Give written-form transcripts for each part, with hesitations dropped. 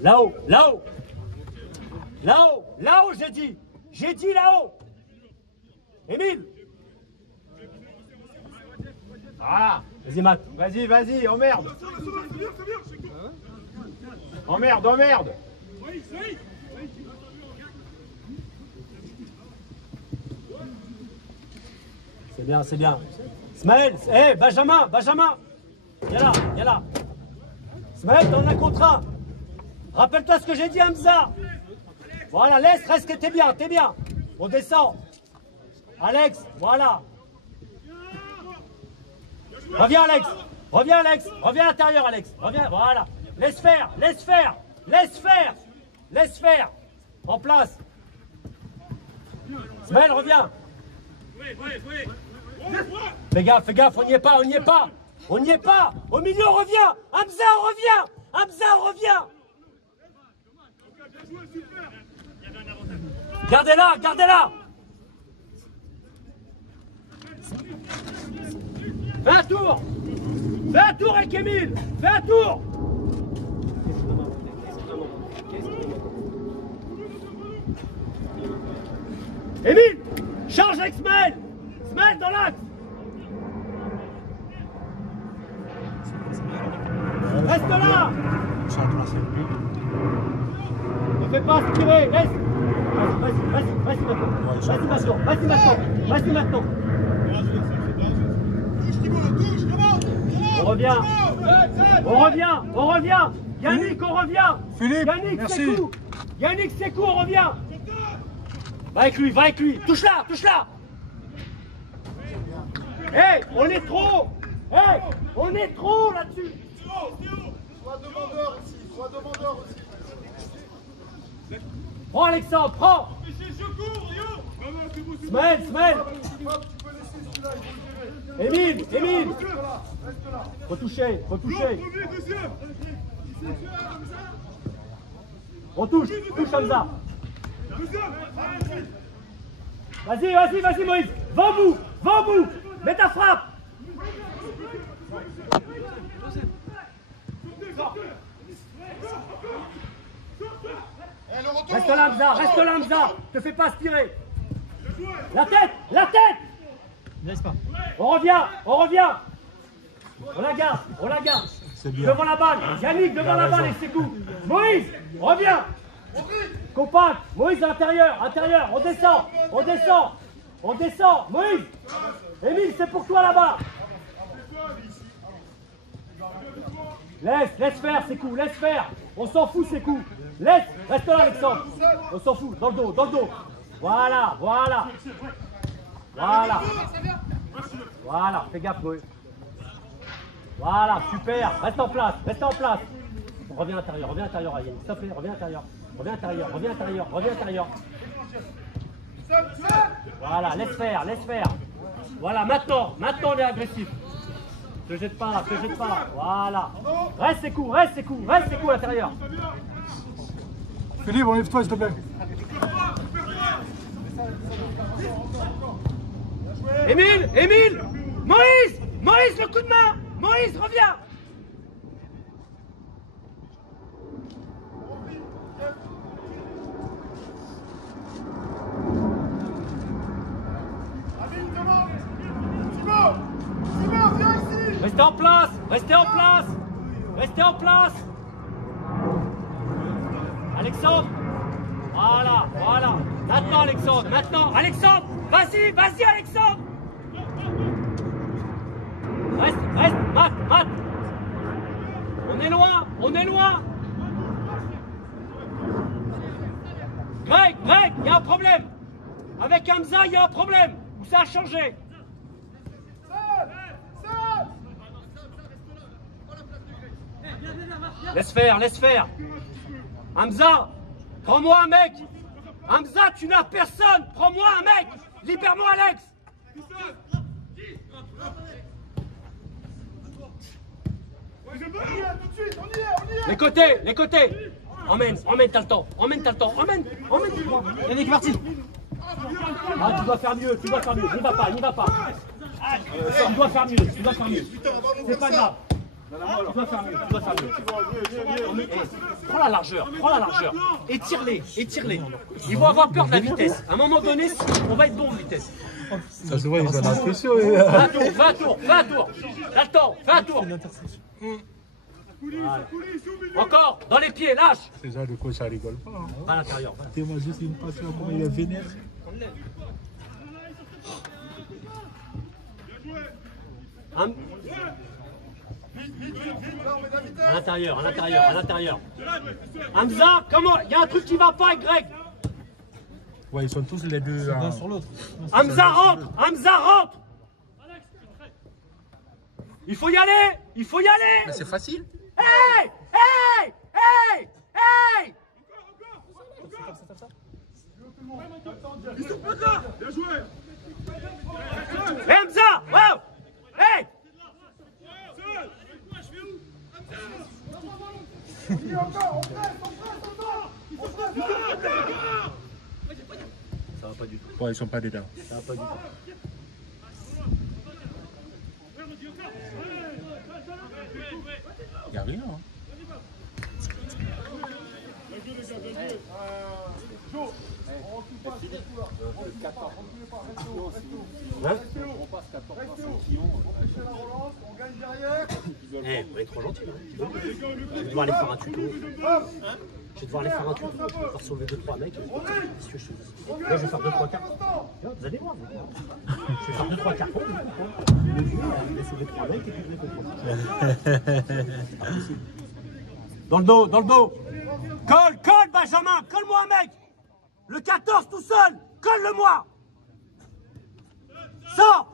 Là-haut, là-haut. Là-haut, là-haut, j'ai dit. J'ai dit là-haut. Émile. Voilà. Vas-y, Matt. Vas-y, vas-y, emmerde. Emmerde, emmerde. C'est bien, c'est bien. Ismaël, hé, Benjamin, Benjamin. Viens là, viens là. Ismaël, t'en as contre un. Rappelle-toi ce que j'ai dit, Hamza. Voilà, laisse, reste, t'es bien, t'es bien. On descend. Alex, voilà. Reviens, Alex. Reviens, Alex. Reviens à l'intérieur, Alex. Reviens, voilà. Laisse faire, laisse faire. Laisse faire. Laisse faire. En place. Ismaël, reviens. Fais gaffe, on n'y est pas, on n'y est pas. On n'y est pas. Au milieu, on revient. Hamza, on revient. Hamza, on revient. Gardez-la, gardez-la. Fais un tour. Fais un tour avec Émile. Fais un tour. Émile, charge avec Ismaël. Ismaël dans l'axe. Reste là. Ne fais pas aspirer, laisse. Vas-y maintenant. Vas-y maintenant. On revient. Yannick, on revient. Philippe, Yannick, merci. c'est coup. Yannick, c'est coup, on revient. Va avec lui. Touche-la. Hé, on est trop. Hé, on est trop là-dessus. Sois demandeur aussi. Prends Alexandre, prends. Ismaël. Émile. Retouché. On touche Hamza. Vas-y Moïse. Va au bout. Mets ta frappe. Reste là Hamza. Te fais pas aspirer. La tête. Laisse pas. On revient. On la garde. C'est bien. Devant la balle. Yannick devant la balle et c'est coup. Moïse, reviens. Compact. Moïse à l'intérieur. On descend. Moïse. Émile, c'est pour toi là-bas. Laisse faire ces coups, laisse faire. On s'en fout ces coups. Reste là Alexandre. On s'en fout, dans le dos. Voilà. Voilà, fais gaffe Moïse. Voilà, super. Reste en place. Reviens à l'intérieur, Yannick. S'il te plaît, reviens à l'intérieur. Voilà, laisse faire. Voilà, maintenant on est agressif. Te jette pas. Voilà. Reste ses coups à l'intérieur. Philippe, enlève-toi s'il te plaît. Émile. Moïse, le coup de main. Moïse, reviens. Restez en place. Alexandre. Voilà. Maintenant Alexandre. Vas-y Alexandre. Reste, Matt. On est loin. Greg, il y a un problème. Avec Hamza, il y a un problème. Où ça a changé. Laisse faire. Hamza, prends-moi un mec. Hamza, tu n'as personne. Prends-moi un mec. Libère-moi Alex. Les côtés. Emmène, t'as le temps. Emmène. Yannick est parti. Ah, tu dois faire mieux. N'y va pas. Tu dois faire mieux. C'est pas grave. Tu dois faire mieux. prends la largeur, étire-les, étire-les. Ils vont avoir peur de la vitesse. À un moment donné, on va être bon en vitesse. Ça se voit, ils ont l'impression. 20 tours, 20 tours, 20 tours. T'as le temps, 20 tours. Voilà. Encore, dans les pieds, lâche. Ces gens de coach, ça rigole pas. Hein. À l'intérieur. Moi juste une passe, comment il est vénère. À l'intérieur, à l'intérieur, à l'intérieur. Hamza, comment? Il y a un truc qui va pas avec Greg. Ouais, ils sont tous les deux L'un sur l'autre. Hamza rentre, Hamza rentre. Il faut y aller, il faut y aller. Mais c'est facile. Hey, hey, hey, hey. Ils sont pas là. Bien joué. Hey, Hamza, wow. Hey. Ça va pas du tout. Ouais, ils sont pas dedans. Ça va pas du tout. Il n'y a rien. Hein. Eh, vous êtes trop gentil. Hein. Je vais devoir aller faire un tuto. Je vais devoir aller faire un tuto. Je vais devoir soulever 2-3 mecs. Qu'est-ce que je te dis? Là, je vais faire 2-3 cartons. Vous allez voir. Je vais faire 2-3 cartons. Le vieux, il va soulever 3 mecs et puis je vais comprendre. Dans le dos, dans le dos. Colle, colle, Benjamin. Colle-moi un mec. Le 14 tout seul. Colle-le-moi. Sors.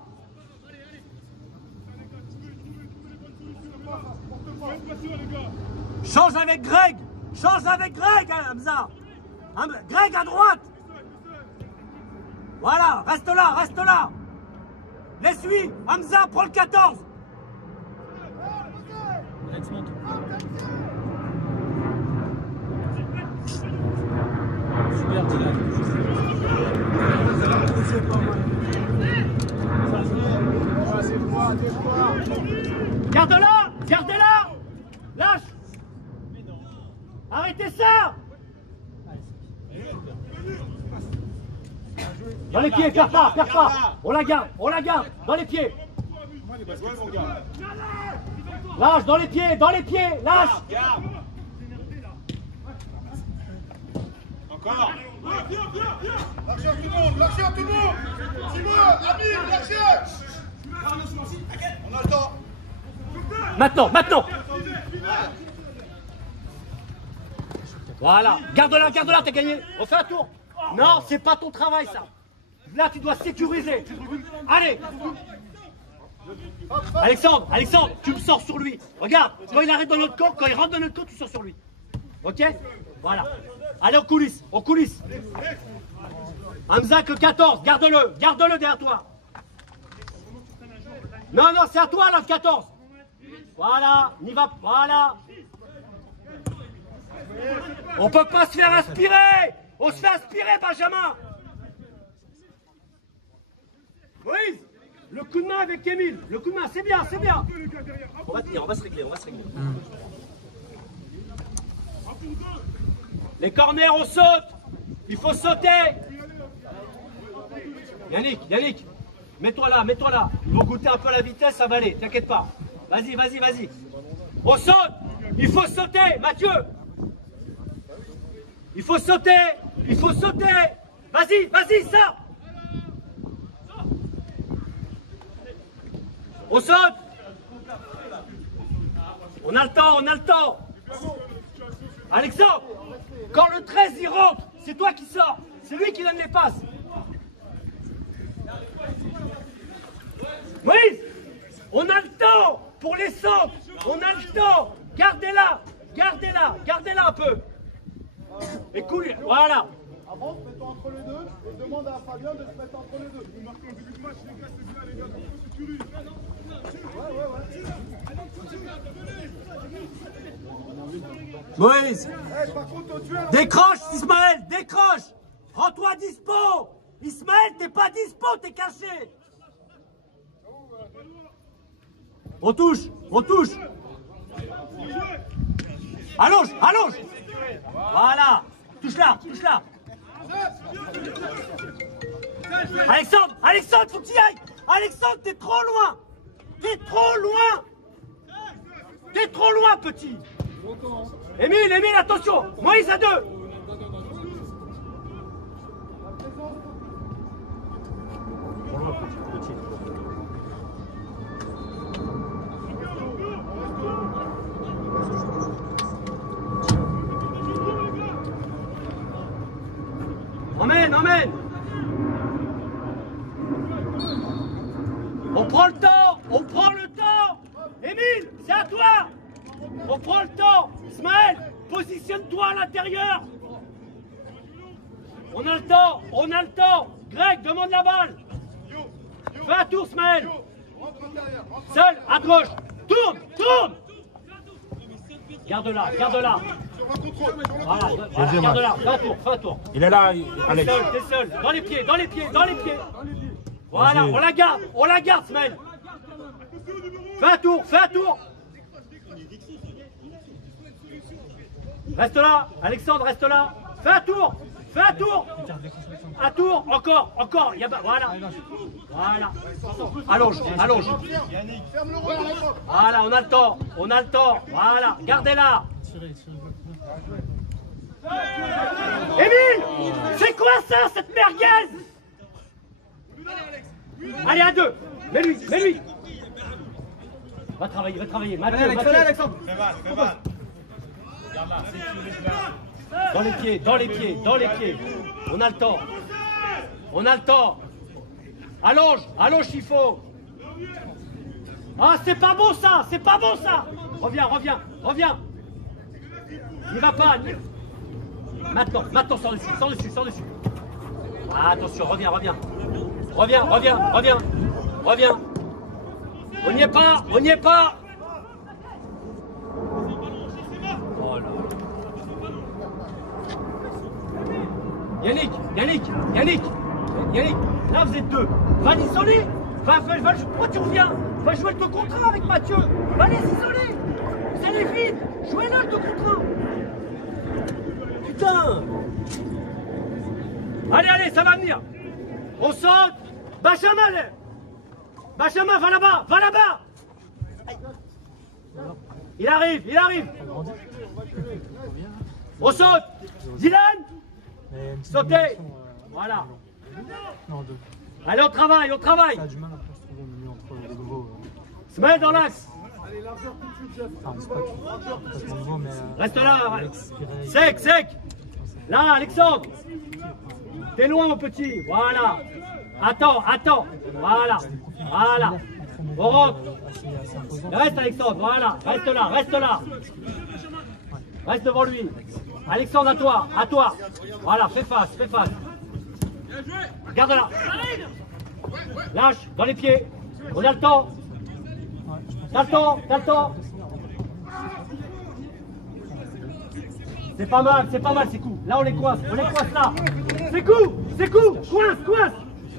Change avec Greg. Change avec Greg, Hamza. Greg à droite. Voilà, reste là, reste là. Laisse-lui. Hamza, prends le 14. Alex monte. Super, Dylan. Garde-la. Gardez-la. Lâche. Arrêtez ça. Dans les pieds, perds pas, perds pas. On la garde, dans les pieds. Lâche, dans les pieds, lâche. Encore. Lâchez tout le monde, lâchez tout le monde. Simon, Amir, lâchez. On a le temps. Maintenant. Voilà, garde-la, t'as gagné. Refais un tour. Non, c'est pas ton travail ça. Là, tu dois sécuriser. Allez. Alexandre, tu me sors sur lui. Regarde, quand il arrête dans notre camp, quand il rentre dans notre camp, tu sors sur lui. Ok? Voilà. Allez, en coulisses. Hamza, le 14, garde-le derrière toi. Non, c'est à toi là, le 14. Voilà, on y va, voilà. On peut pas se faire aspirer. On se fait aspirer, Benjamin. Oui, le coup de main avec Émile. Le coup de main, c'est bien. On va tenir, on va se régler. Les corners, on saute. Il faut sauter. Yannick, mets-toi là. Ils vont goûter un peu la vitesse, ça va aller, t'inquiète pas. Vas-y. On saute. Il faut sauter, Mathieu. Il faut sauter. Vas-y, sors. On saute. On a le temps. Alexandre, quand le 13 il rentre, c'est toi qui sors. C'est lui qui donne les passes. Moïse, on a le temps pour les centres. On a le temps. Gardez-la un peu. Et cool, voilà. Avance, mets-toi entre les deux et demande à Fabien de se mettre entre les deux. Vous marquez en début de match, les gars, c'est bien, les gars, sécurise. Moïse, Eh, par contre, tu es là. décroche Ismaël, décroche. Rends-toi dispo. Ismaël, t'es pas dispo, t'es caché. On touche. Allonge. Voilà. Touche-la, touche-la. Alexandre, Alexandre, faut que tu y ailles. Alexandre, t'es trop loin. T'es trop loin. T'es trop loin, petit. Émile, Émile, attention. Moïse à 2. Emmène, emmène. On prend le temps, on prend le temps. Émile, c'est à toi. On prend le temps. Ismaël, positionne-toi à l'intérieur. On a le temps, on a le temps. Greg, demande la balle. Fais un tour, Ismaël. Seul, à gauche. Tourne, tourne. Garde-la, garde-la. Voilà, garde-la. Fais un tour, fais un tour. Il est là, Alex. T'es seul. Dans les pieds, dans les pieds, dans les pieds. Voilà, on la garde, Ismaël. Fais un tour, fais un tour. Reste là, Alexandre, reste là. Fais un tour, fais un tour. Un tour, encore, encore. Voilà. Voilà. Allonge, allonge. Voilà, on a le temps, on a le temps. Voilà, gardez-la. Émile, c'est quoi ça, cette merguez? Allez, à 2. Mets-lui, mets-lui. Va travailler, va travailler. Mathieu, Mathieu. Alexandre. Dans les pieds, dans les pieds, dans les pieds. On a le temps. On a le temps. Allonge, allonge s'il faut. Ah, c'est pas bon ça, c'est pas bon ça. Reviens, reviens, reviens. N'y va pas. Maintenant, maintenant, sors dessus, sors dessus, sors dessus. Ah, attention, reviens, reviens. Reviens, reviens, reviens. Reviens. On n'y est pas, on n'y est pas. Oh là. Yannick, Yannick, Yannick, Yannick, là vous êtes 2. Va l'isoler. Pourquoi tu reviens? Va jouer le 2 contre 1 avec Mathieu. Va les isoler. Vous allez vite. Jouez-le le 2 contre 1. Putain. Allez, allez, ça va venir. On saute. Benjamin, là. Benjamin, va là-bas, va là-bas. Il arrive, il arrive. On saute. Dylan. Sautez. Voilà. Allez, on travaille, on travaille. Se met dans l'axe. Reste là. Sec, sec. Là, Alexandre. T'es loin, mon petit. Voilà. Attends, attends. Voilà. Voilà. On rentre. Reste, Alexandre. Voilà. Reste là, reste là. Reste devant lui. Alexandre, à toi, à toi. Voilà, fais face, fais face. Garde-la. Lâche, dans les pieds. On a le temps. T'as le temps, t'as le temps. C'est pas mal, ces coups. Là, on les coince là. C'est coup, coince, coince.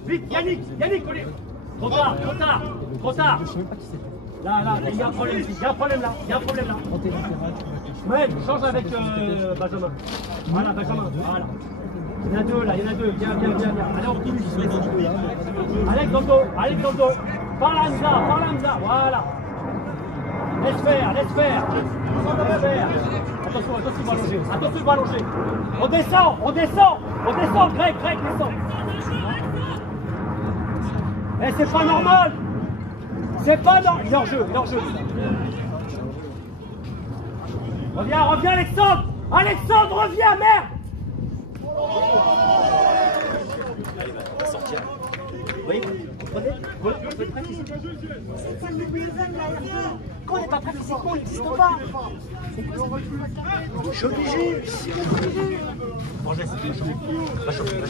Vite, Yannick, Yannick, on est... Trop tard, trop tard, trop tard. Là, là, il y a un problème ici, il y a un problème là, il y a un problème là. Ouais, change avec Benjamin. Voilà, Benjamin, voilà. Il y en a 2 là, il y en a 2. Viens, viens, viens, viens. Allez, on pousse. Alex dans le dos, Alex dans le dos. Par la Hamza, voilà. Laisse faire, laisse faire. Laisse faire. Attention, attention, il va allonger. Attention, il va allonger. On descend, on descend. On descend, Greg, Greg, descend. Eh, c'est pas normal. C'est pas normal. Il est en jeu, il est en jeu. Reviens, reviens, Alexandre. Alexandre, reviens, merde. Allez, va sortir. Oui, comprenez? Quand on n'est pas prêt physiquement, on n'existe pas. Je suis obligé. Bon, je laisse. Va chauffer.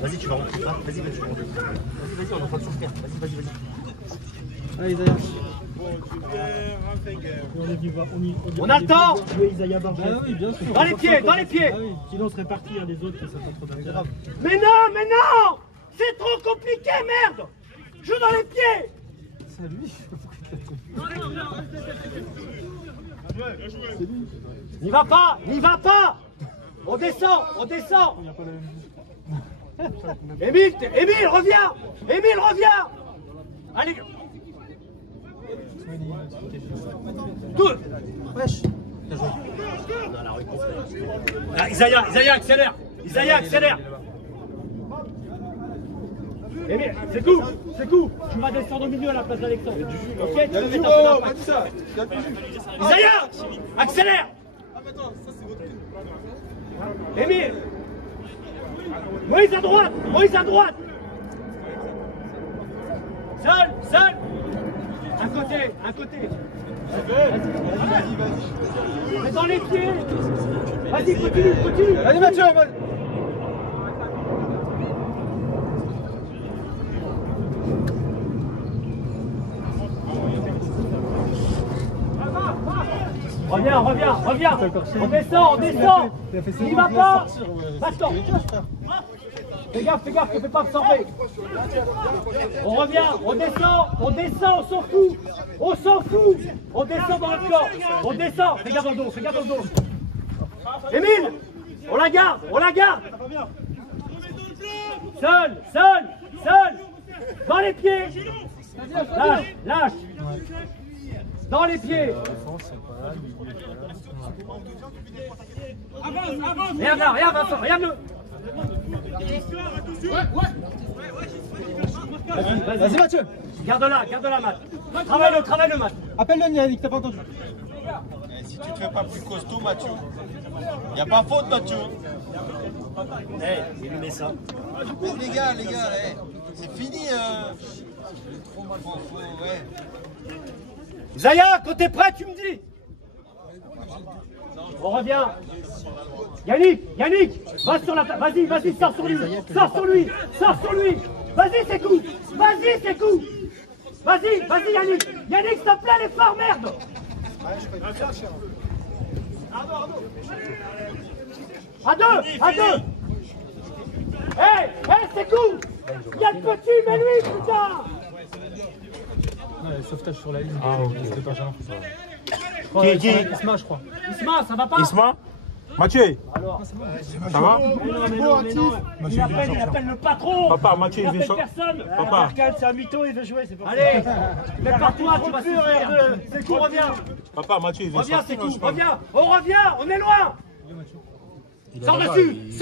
Vas-y, tu vas rentrer. Vas-y, vas-y, on est en train de souffrir. Vas-y. Allez, Isaiah. On a le temps. Ah oui, bien sûr. Dans les pieds, dans les pieds. Ah oui, sinon on serait parti, les autres, ça serait trop d'intérêt. Mais non. C'est trop compliqué, merde. Joue dans les pieds. Salut. N'y va pas, n'y va pas. On descend, on descend. Émile, Émile, reviens. Émile, reviens. Allez. Tout. Wesh. Ah, Isaiah, accélère. Isaiah, accélère. Émile, c'est coup. Tu vas descendre au milieu à la place d'Alexandre. Ok, tu vas mettre un peu d'impact. Isaiah, accélère. Émile. Moïse à droite. Seul. Un côté. Mais dans les pieds. Vas-y, continue. Allez Mathieu. Reviens. On descend. Il va pas. Attends. Fais gaffe, on ne peut pas absorber. On revient, on descend, on s'en fout. On descend dans le corps. On descend. Fais gaffe dans le dos. Émile, on la garde. Seul. Dans les pieds. Lâche. Dans les pieds. Regarde là, Vincent, regarde-le. Vas-y Mathieu. Garde là, Matt. Travaille-le, Matt. Appelle-le Yannick, t'as pas entendu. Si tu te fais pas plus costaud, Mathieu, il n'y a pas faute, Mathieu. Il lui met ça. Mais les gars, c'est fini. Ouais. Zaya, quand t'es prêt, tu me dis. On revient. Yannick, va sur la table. Vas-y, sors sur lui. Vas-y, c'est coup. Vas-y, Yannick. Yannick, s'il te plaît, les forts, merde. À deux. Hey, c'est coup. Il y a le petit, mais lui, putain. Non, il y a le sauvetage sur la ligne. Ah, ok. C'était pas gênant. Qui Isma, je crois. Isma, ça va pas. Isma Mathieu. Alors, Ça va? mais non. Il appelle le patron. Papa, Mathieu, il vient sur... personne. Papa. C'est un mytho, il veut jouer, c'est pas Allez, mais par toi, tu vas souffrir. C'est coup, reviens. Papa, Mathieu, il vient Reviens, sortir, c'est coup, je pense. reviens. On revient, on est loin. Il est Sors là-bas, dessus. il-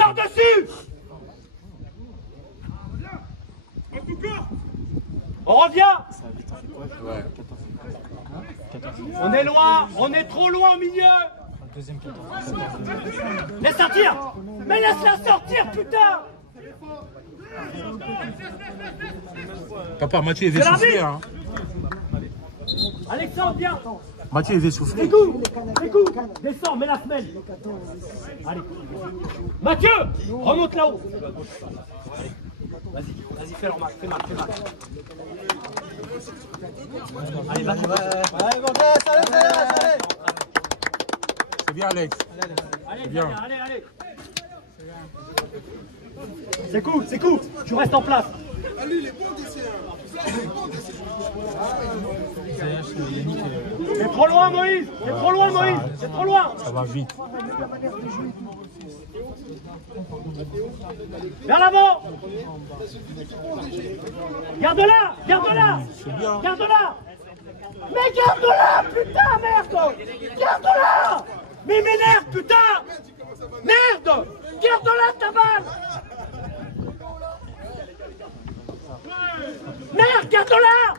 On revient. Ouais. On est loin, on est trop loin au milieu. Deuxième 14. Laisse sortir. Mais laisse-la sortir, putain. Papa, Mathieu, il vient C'est souffler. l'arbitre. Hein. Alexandre, viens. Mathieu, il vient souffler. Les coups. Descends, mets la semelle. Allez. Mathieu, remonte là-haut. Vas-y, fais leur mal, fais mal. Allez, vas-y. Allez, bon, allez. C'est bien, Alex. Allez, bien. allez. C'est coup. Tu restes en place. C'est trop loin, Moïse. C'est trop loin. Ça va vite. Vers l'avant. Garde-la. C'est bien. Garde-la. Mais garde-la, putain, merde. Garde-la. Mais m'énerve, putain. Merde. Garde-la, ta balle. Merde, garde-la.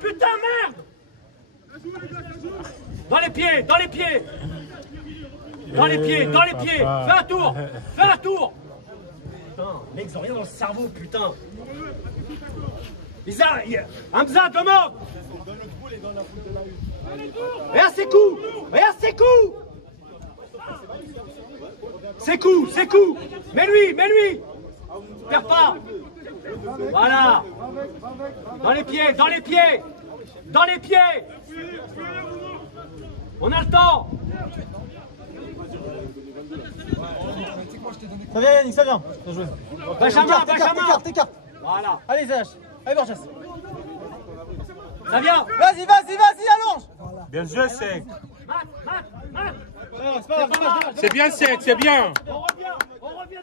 Putain, merde. Dans les pieds. Papa. Fais un tour. Putain, mec, ils ont rien dans le cerveau, putain. Hamza, demande. Regarde ses coups. C'est coup. Mets lui. Perds pas. Voilà. Dans les pieds. On a le temps. Ça vient Yannick, ça vient. Bien joué. Benjamin. T'écartes. Voilà. Allez, Zach. Allez, Borges. Ça vient. Vas-y, allonge. Bien joué, c'est. C'est bien sec, c'est bien. On revient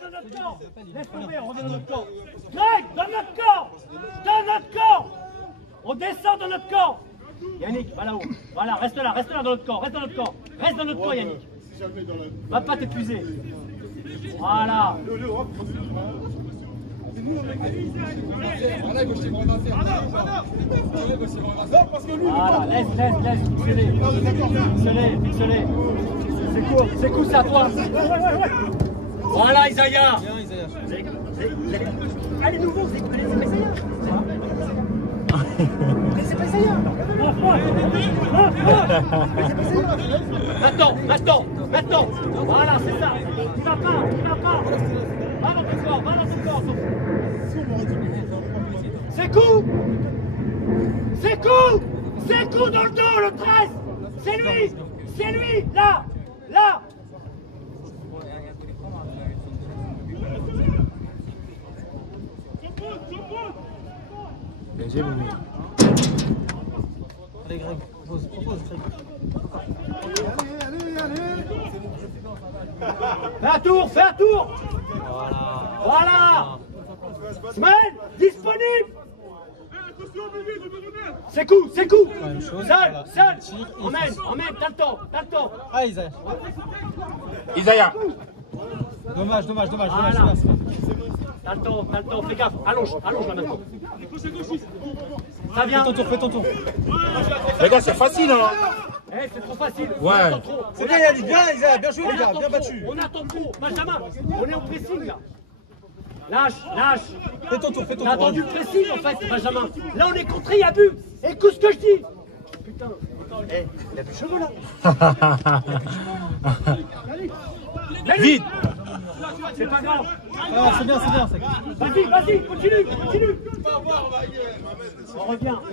dans notre camp. Laisse tomber, on revient dans notre camp. Greg, dans notre camp. Dans notre camp. On descend dans notre camp. Yannick, va là-haut. Voilà, reste là dans notre camp. Reste dans notre camp. Reste dans notre camp, Yannick. Va pas t'épuiser. Voilà. Voilà, laisse, fixe-les. C'est cool, c'est à toi. Voilà, Isaiah. Allez, nouveau, c'est pas Isaiah. C'est pas Isaiah. Maintenant. Voilà, c'est ça. Tu vas pas. Va dans ton corps. C'est coup dans le dos, le 13. C'est lui, là. Allez, Greg, propose, Greg. Allez. Fais un tour. Voilà. Smaël, disponible. C'est coup. Seul. Emmène, t'as le temps. Ah, Isaiah. Isaiah. Dommage. Voilà. T'as le temps, fais gaffe. Allonge là maintenant. Ça vient. Fais ton tour. Les gars, c'est facile, hein. C'est trop facile. Ouais. C'est bien, Yannick, bien, Isaiah, bien joué, les gars, bien battu. On attend trop. Benjamin, on est au pressing là. Lâche. Fais ton tour. T'as attendu le pressing en fait, Benjamin. Là on est contré, il y a but. Écoute ce que je dis. Putain, il y a plus de cheveux là. Vite. C'est pas grave. Ah, c'est bien. Vas-y, continue. On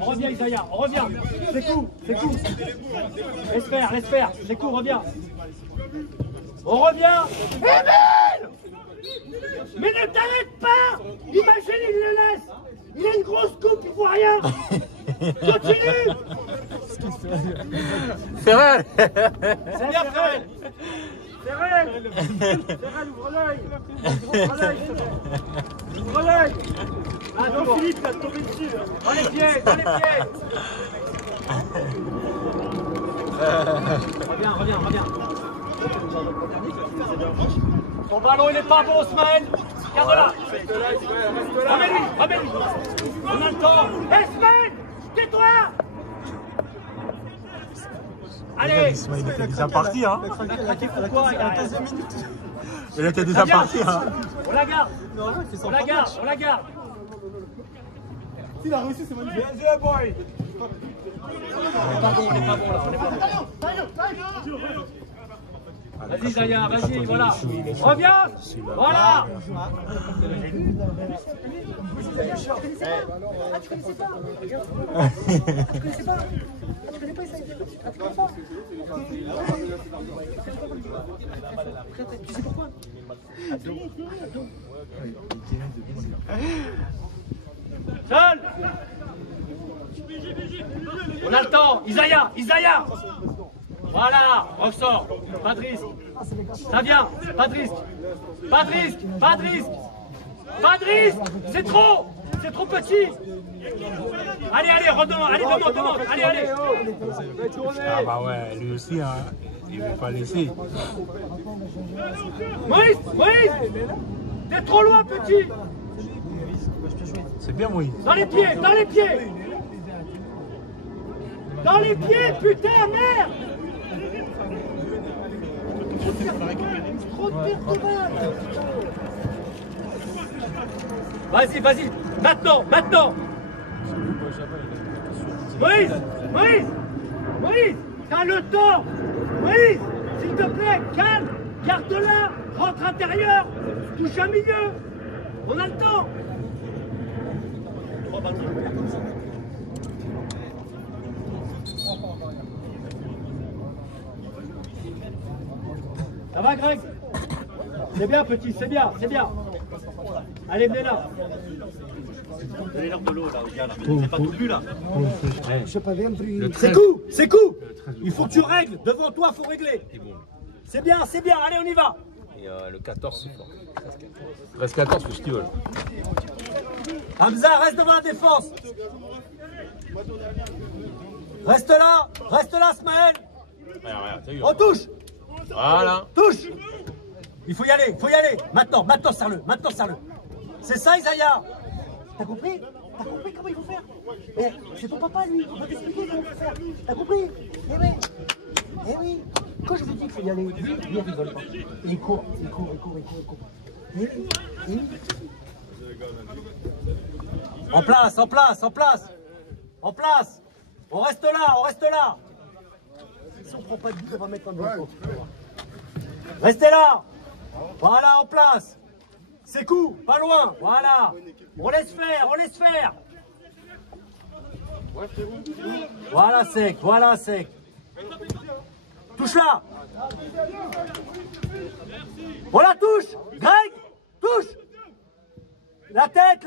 revient Isaiah, on revient. C'est cool. Laisse faire. C'est cool, reviens. On revient. Emile! Mais ne t'arrête pas! Imagine, il le laisse! Il a une grosse coupe, il voit rien! Continue! Ferrel. C'est bien, Ferrel! Ferrel, ouvre l'œil! Ouvre l'œil! Ah non, Philippe, t'as tombé dessus! Dans les pieds! Reviens! Ton ballon, il est pas bon, Smaël! Garde-la! Remets-lui! On a le temps! Hé, Smaël! Tais-toi! Allez! Il était déjà parti, hein. Il a craqué pourquoi? Il était déjà parti, hein. On la garde! On la garde! S'il a réussi, c'est magnifique. On est pas bon là, Vas-y Zaya, vas-y, voilà. Reviens. Voilà. Tu sais pourquoi? Seul. On a le temps. Isaiah. Voilà, ressort. Pas de risque. Ça vient. Pas de risque. C'est trop petit. Allez, redemande. Allez, demande. Allez. Ah bah ouais, lui aussi, hein. Il ne veut pas laisser. Moïse. T'es trop loin, petit. C'est bien, Moïse. Dans les pieds. Dans les pieds, putain, merde. Trop de perte de balle. Vas-y. Maintenant. Moïse, t'as le temps. Moïse, s'il te plaît, calme, garde-la, rentre intérieur, touche un milieu. On a le temps. Ça va, Greg? C'est bien, petit, c'est bien. Allez, venez là. Donnez-leur de l'eau là, aux gars là. C'est pas tout bu là. C'est coup. Il faut que tu règles. Devant toi, il faut régler. C'est bien, allez, on y va. Et le 14, c'est fort. 13-14, c'est ce qu'ils veulent. Hamza, reste devant la défense. Reste là, Smaël. Regarde, t'as vu. On touche. Voilà. Touche. Il faut y aller. Maintenant, serre-le. C'est ça, Isaiah. T'as compris comment il faut faire? Eh, c'est ton papa, lui. Il va t'expliquer comment il faut faire. T'as compris? Eh oui. Quand je vous dis qu'il faut y aller, lui, il rigole pas. Il court. Eh oui. En place. On reste là. Si on prend pas de but, on va mettre un but. Restez là. Voilà, en place. C'est coup, pas loin. Voilà. On laisse faire. Voilà sec. Touche là. On la touche. Greg, touche. La tête.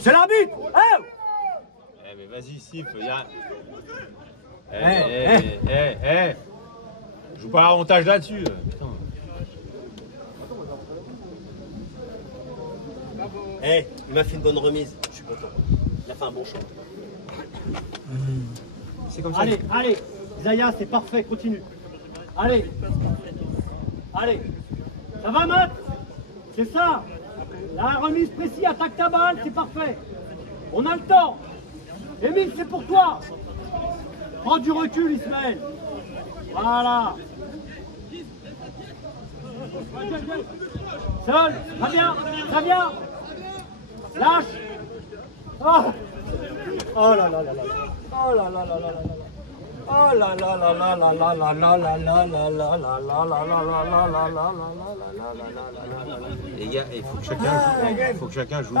C'est l'arbitre. Hey, Mais vas-y, siffle, y'a. Joue pas l'avantage là-dessus. Putain. Il m'a fait une bonne remise, je suis content. Il a fait un bon choix. c'est comme ça. Allez, Zaya, c'est parfait, continue. Allez. Ça va, Matt? C'est ça. La remise précise, attaque ta balle, c'est parfait. On a le temps. Émile, c'est pour toi. Prends du recul, Ismaël. Voilà. Seul, ça vient. Lâche. Oh là là là là. Oh là là là là là. Oh là là là là là là là là là là là là là là là là là là là. Les gars, il faut que chacun joue.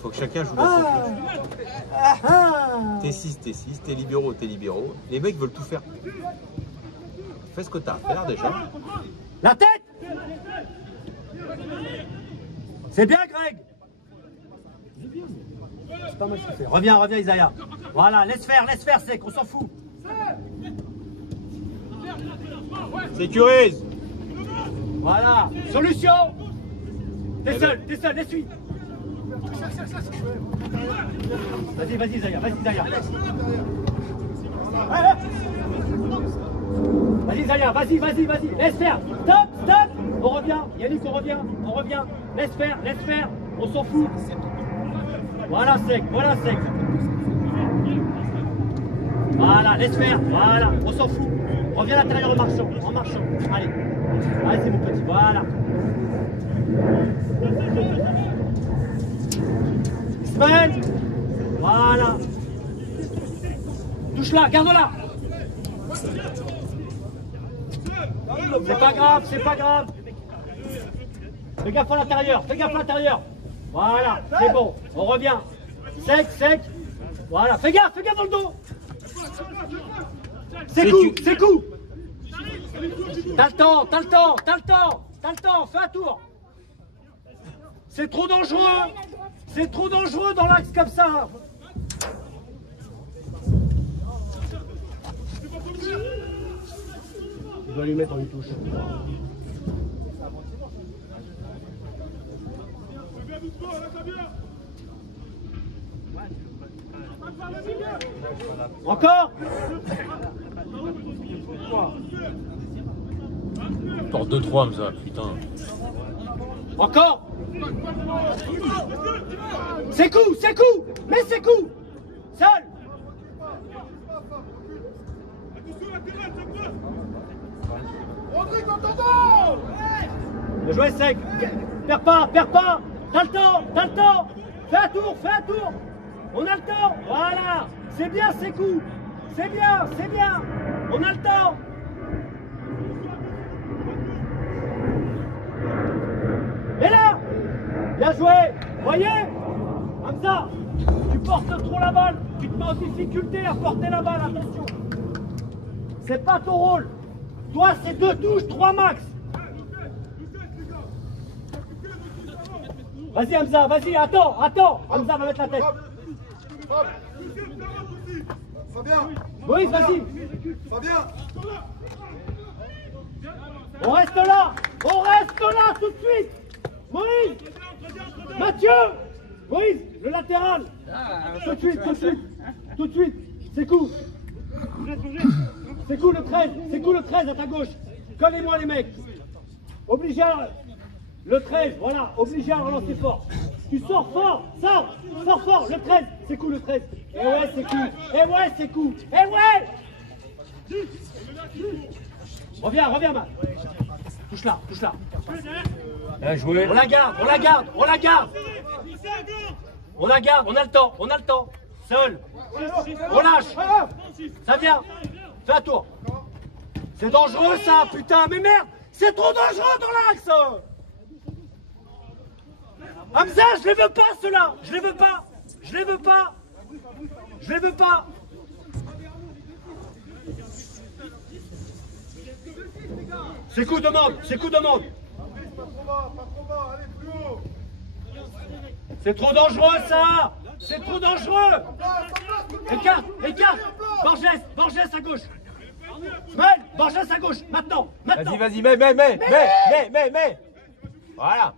Faut que chacun joue le focus. T6, t'es libéraux. Les mecs veulent tout faire. Fais ce que t'as à faire déjà. La tête. C'est bien, Greg. C'est pas mal ce qu'il fait. Reviens, Isaiah. Voilà, laisse faire, sec, on s'en fout. Sécurise. Voilà, solution. T'es seul, laisse-lui. Vas-y, Isaiah. Vas-y, Isaiah, vas-y. Laisse faire. Stop. On revient. Yannick, on revient. Laisse faire. On s'en fout. Voilà, sec. Voilà, laisse faire. Voilà, on s'en fout. Reviens à l'intérieur en marchant. Allez, c'est mon petit. Voilà. Ismaël. Voilà. Touche-la, garde-la. C'est pas grave. Fais gaffe à l'intérieur. Voilà, c'est bon. On revient. Sec. Voilà, fais gaffe dans le dos. C'est coup. T'as le temps. Fais un tour. C'est trop dangereux dans l'axe comme ça. Il doit lui mettre en une touche. Encore. Porte 2-3, ça, putain. Encore. C'est coup. Mais c'est coup. Seul. Rodrigue, on t'entend. Bien joué, sec. Perds pas. T'as le temps. Fais un tour. On a le temps. Voilà. C'est bien, c'est coup. C'est bien. On a le temps. Et là. Bien joué. Voyez, Hamza, tu portes trop la balle. Tu te mets en difficulté à porter la balle. Attention. C'est pas ton rôle. Toi, c'est 2 touches, 3 max. Vas-y, Hamza, vas-y, attends. Hamza va mettre la tête. Fabien, Moïse, vas-y. Fabien. On reste là tout de suite. Moïse, Mathieu, Moïse, le latéral. Tout de suite. C'est coup le 13 à ta gauche. Collez-moi les mecs. Obligé à... Le 13, voilà, obligé à relancer fort. Tu sors fort, sors fort, le 13, c'est coup le 13. Eh ouais, c'est coup. Reviens, Matt. Touche là. Bien joué. On la garde. On a le temps. Seul. Relâche. Ça vient. Fais un tour. C'est dangereux ça, putain, mais merde. C'est trop dangereux dans l'axe. Hamza, je les veux pas ceux-là. Je les veux pas. C'est coup demande. Pas trop bas, allez plus haut. C'est trop dangereux ça. Écarte. Borges à gauche. Smell, Borges à gauche. Maintenant. Vas-y, mets. Voilà.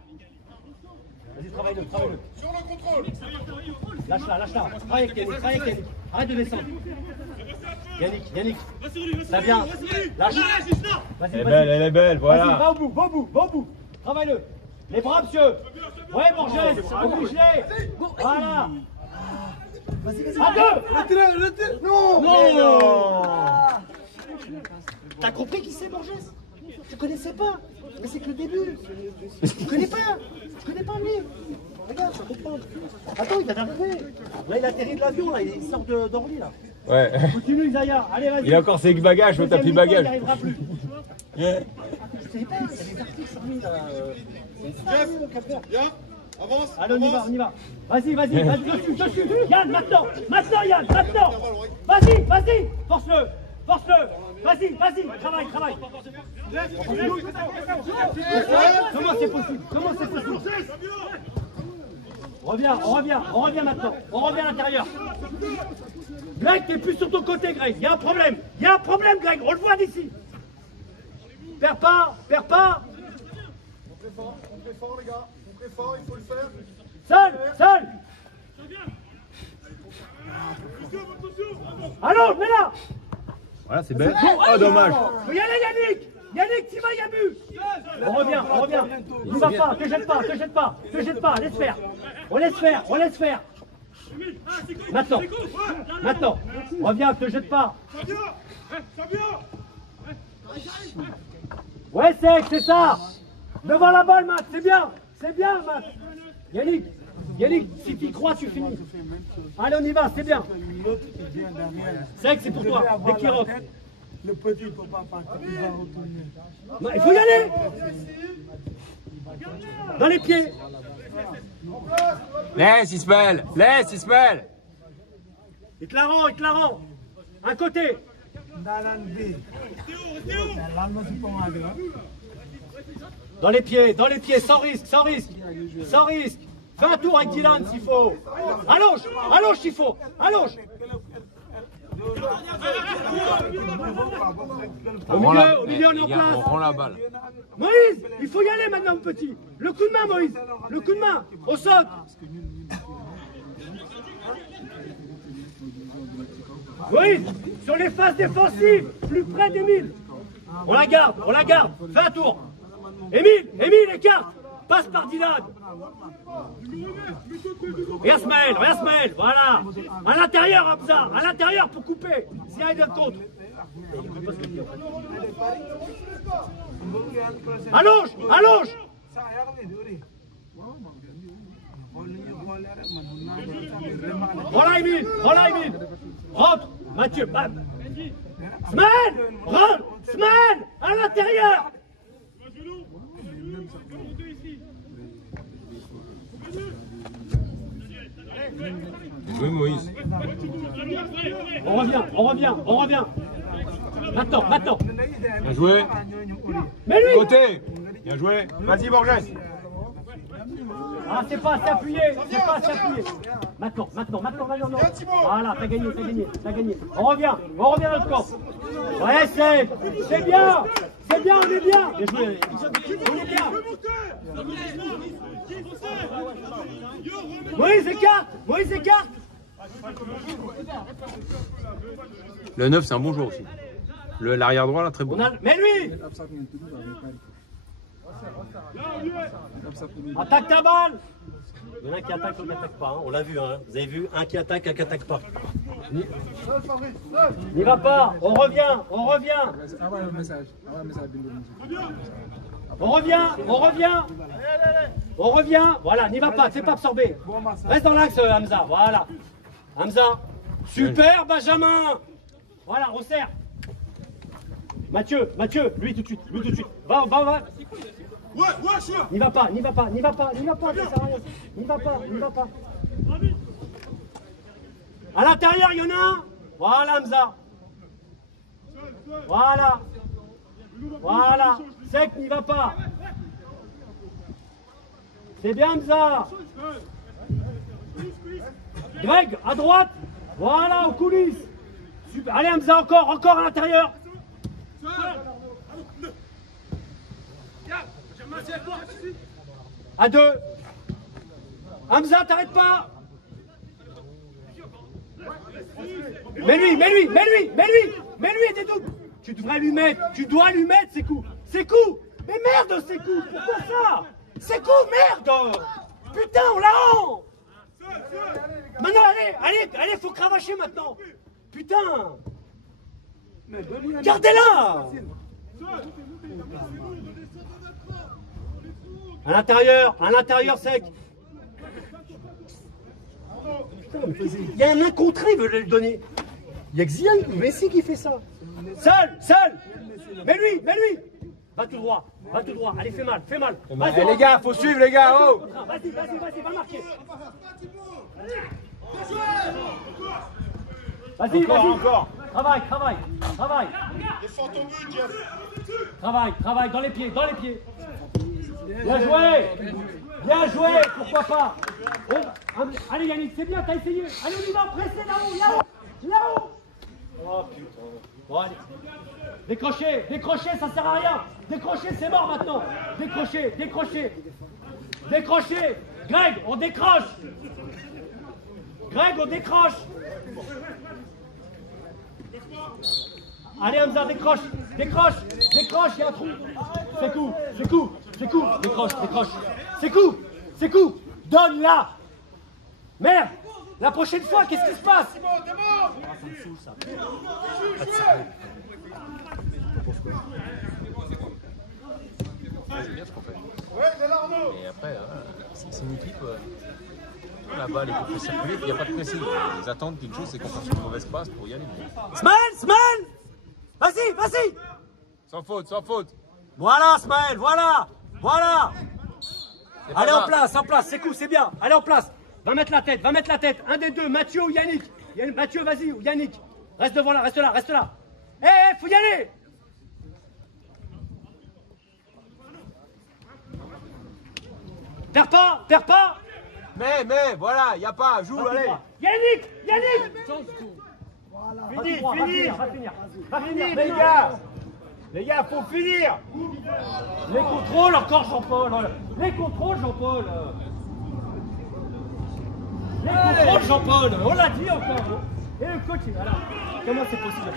Vas-y, travaille-le. Sur le contrôle. Lâche-la. Travaille avec Yannick. Arrête de descendre. Yannick. Ça vient. Lâche. Vas-y. Elle est belle, voilà. Vas-y, va au bout. Travaille-le. Les bras, monsieur. Ouais, Borges, oblige-les. Voilà. Vas-y. À deux. Non. T'as compris qui c'est, Borges? Tu connaissais pas. Mais c'est que le début. Tu connais pas lui. Regarde, ça comprend. Attends, il vient d'arriver. Là, il atterrit de l'avion, là. Il sort d'Orly, là. Ouais. Continue, Isaiah. Allez, vas-y. Il a encore ses bagages, mais t'as plus de bagages. Il n'arrivera plus. Je savais pas, il y a des articles sur lui, là. Viens, avance. Allez, on y va. Vas-y, dessus. Yann, maintenant. Yann. Vas-y. Force-le. Vas-y. Travaille. Comment c'est possible? On revient maintenant. On revient à l'intérieur. Greg, t'es plus sur ton côté, Greg. Il y a un problème, Greg. On le voit d'ici. Perds pas. On fait fort, les gars. On fait fort, il faut le faire. Seul. Allons, mets-là. Voilà, c'est belle. Oh, dommage. Faut y aller, Yannick, t'y vas, Yabu. On revient. Ne va pas, te jette pas. Laisse faire. On laisse faire. Maintenant. Reviens, te jette pas. Ouais, c'est ça. Devant la balle, Matt, c'est bien, Matt. Yannick, si tu y crois, tu finis. Allez, on y va, c'est bien. C'est pour toi, dès qu'il rentre. Le petit ne peut pas partir, il va retourner. Non, il faut y aller. Dans les pieds. Laisse Ismaël. Il te la rend. Un côté. Dans les pieds, sans risque. Fais un tour avec Dylan s'il faut. Allonge s'il faut. Allonge. Au milieu, on est en place. On rend la balle. Moïse, il faut y aller maintenant, mon petit. Le coup de main, Moïse. Le coup de main. On saute. Moïse, sur les phases défensives, plus près d'Emile. On la garde. Fais un tour. Emile, écarte. Passe par Dylan. Et Asmaël, voilà. À l'intérieur, Hamza, à l'intérieur pour couper. Si il donne contre. Allonge. Voilà Emile. Rentre, Mathieu, bam. Smaël, à l'intérieur. Oui, Moïse. On revient. Maintenant, maintenant. Bien joué. Mais lui. Côté. Bien joué. Vas-y, Borges. Ah, c'est pas assez appuyé, c'est pas assez appuyé. Maintenant. Voilà, t'as gagné. On revient à notre camp. Ouais, c'est bien, on est bien. Bien joué, on est bien. Moïse écarte. Le 9, c'est un bon joueur aussi. L'arrière droit, là, très bon. Mais lui. Attaque ta balle. Il y en a qui attaquent, l'autre qui n'attaque pas. Hein. On l'a vu, hein. Vous avez vu, un qui attaque, un qui n'attaque pas. N'y va pas, on revient. On revient. Voilà, n'y va pas, c'est pas absorbé. Reste dans l'axe, Hamza. Voilà. Hamza. Super, Benjamin. Voilà, resserre. Mathieu, lui tout de suite. Va. N'y va pas, ça sert à rien. N'y va pas. À l'intérieur, il y en a un. Voilà, Hamza. Voilà. Sec, n'y va pas. C'est bien, Hamza. Greg, à droite. Voilà, aux coulisses. Super. Allez, Hamza, encore à l'intérieur. À 2. Hamza, t'arrêtes pas. Mais lui, des doubles. Tu dois lui mettre ses coups. Mais merde, ses coups. Pourquoi ça? Ses coups, merde. Putain, on la rend. Maintenant, allez, faut cravacher maintenant. Putain. Gardez-la. À l'intérieur sec. Il y a un incontré, il veut le donner. Il y a Xian ou Messi qui fait ça. Seul. Mais lui. Va tout droit. Allez, fais mal. Eh, les gars, faut suivre, les gars. Oh. Vas-y, va marquer. Vas-y. Encore. Travaille. Défends ton but, Jeff. Travaille, dans les pieds. Bien joué, pourquoi pas. Allez Yannick, c'est bien, t'as essayé. Allez, on y va, pressez là-haut. Oh putain. Bon, allez. Décrochez, ça sert à rien. Décrochez, c'est mort maintenant. Décrochez. Greg, on décroche. Allez Hamza, décroche, il y a un trou. C'est coup. Décroche. C'est coup. Donne là. Merde. La prochaine fois, qu'est-ce qui se passe? Ça me saoule ça. C'est bien ce qu'on fait. Ouais, il est là, Arnaud. Et après, c'est une équipe. La balle est pour circuler, il n'y a pas de pressing. Ils attendent qu'une chose, c'est qu'on fasse une mauvaise passe pour y aller. Smaël. Vas-y. Sans faute. Voilà, Smaël, voilà. Allez, en place, c'est cool, c'est bien. Allez, en place. Va mettre la tête. Un des deux, Mathieu ou Yannick. Mathieu, vas-y, ou Yannick. Reste devant là, reste là. Faut y aller. Perds pas. Mais, voilà, y a pas, joue, allez. Yannick. Fini, Va finir, les gars, faut finir. Les contrôles, encore Jean-Paul. On l'a dit encore. Et le coach, voilà. Comment c'est possible?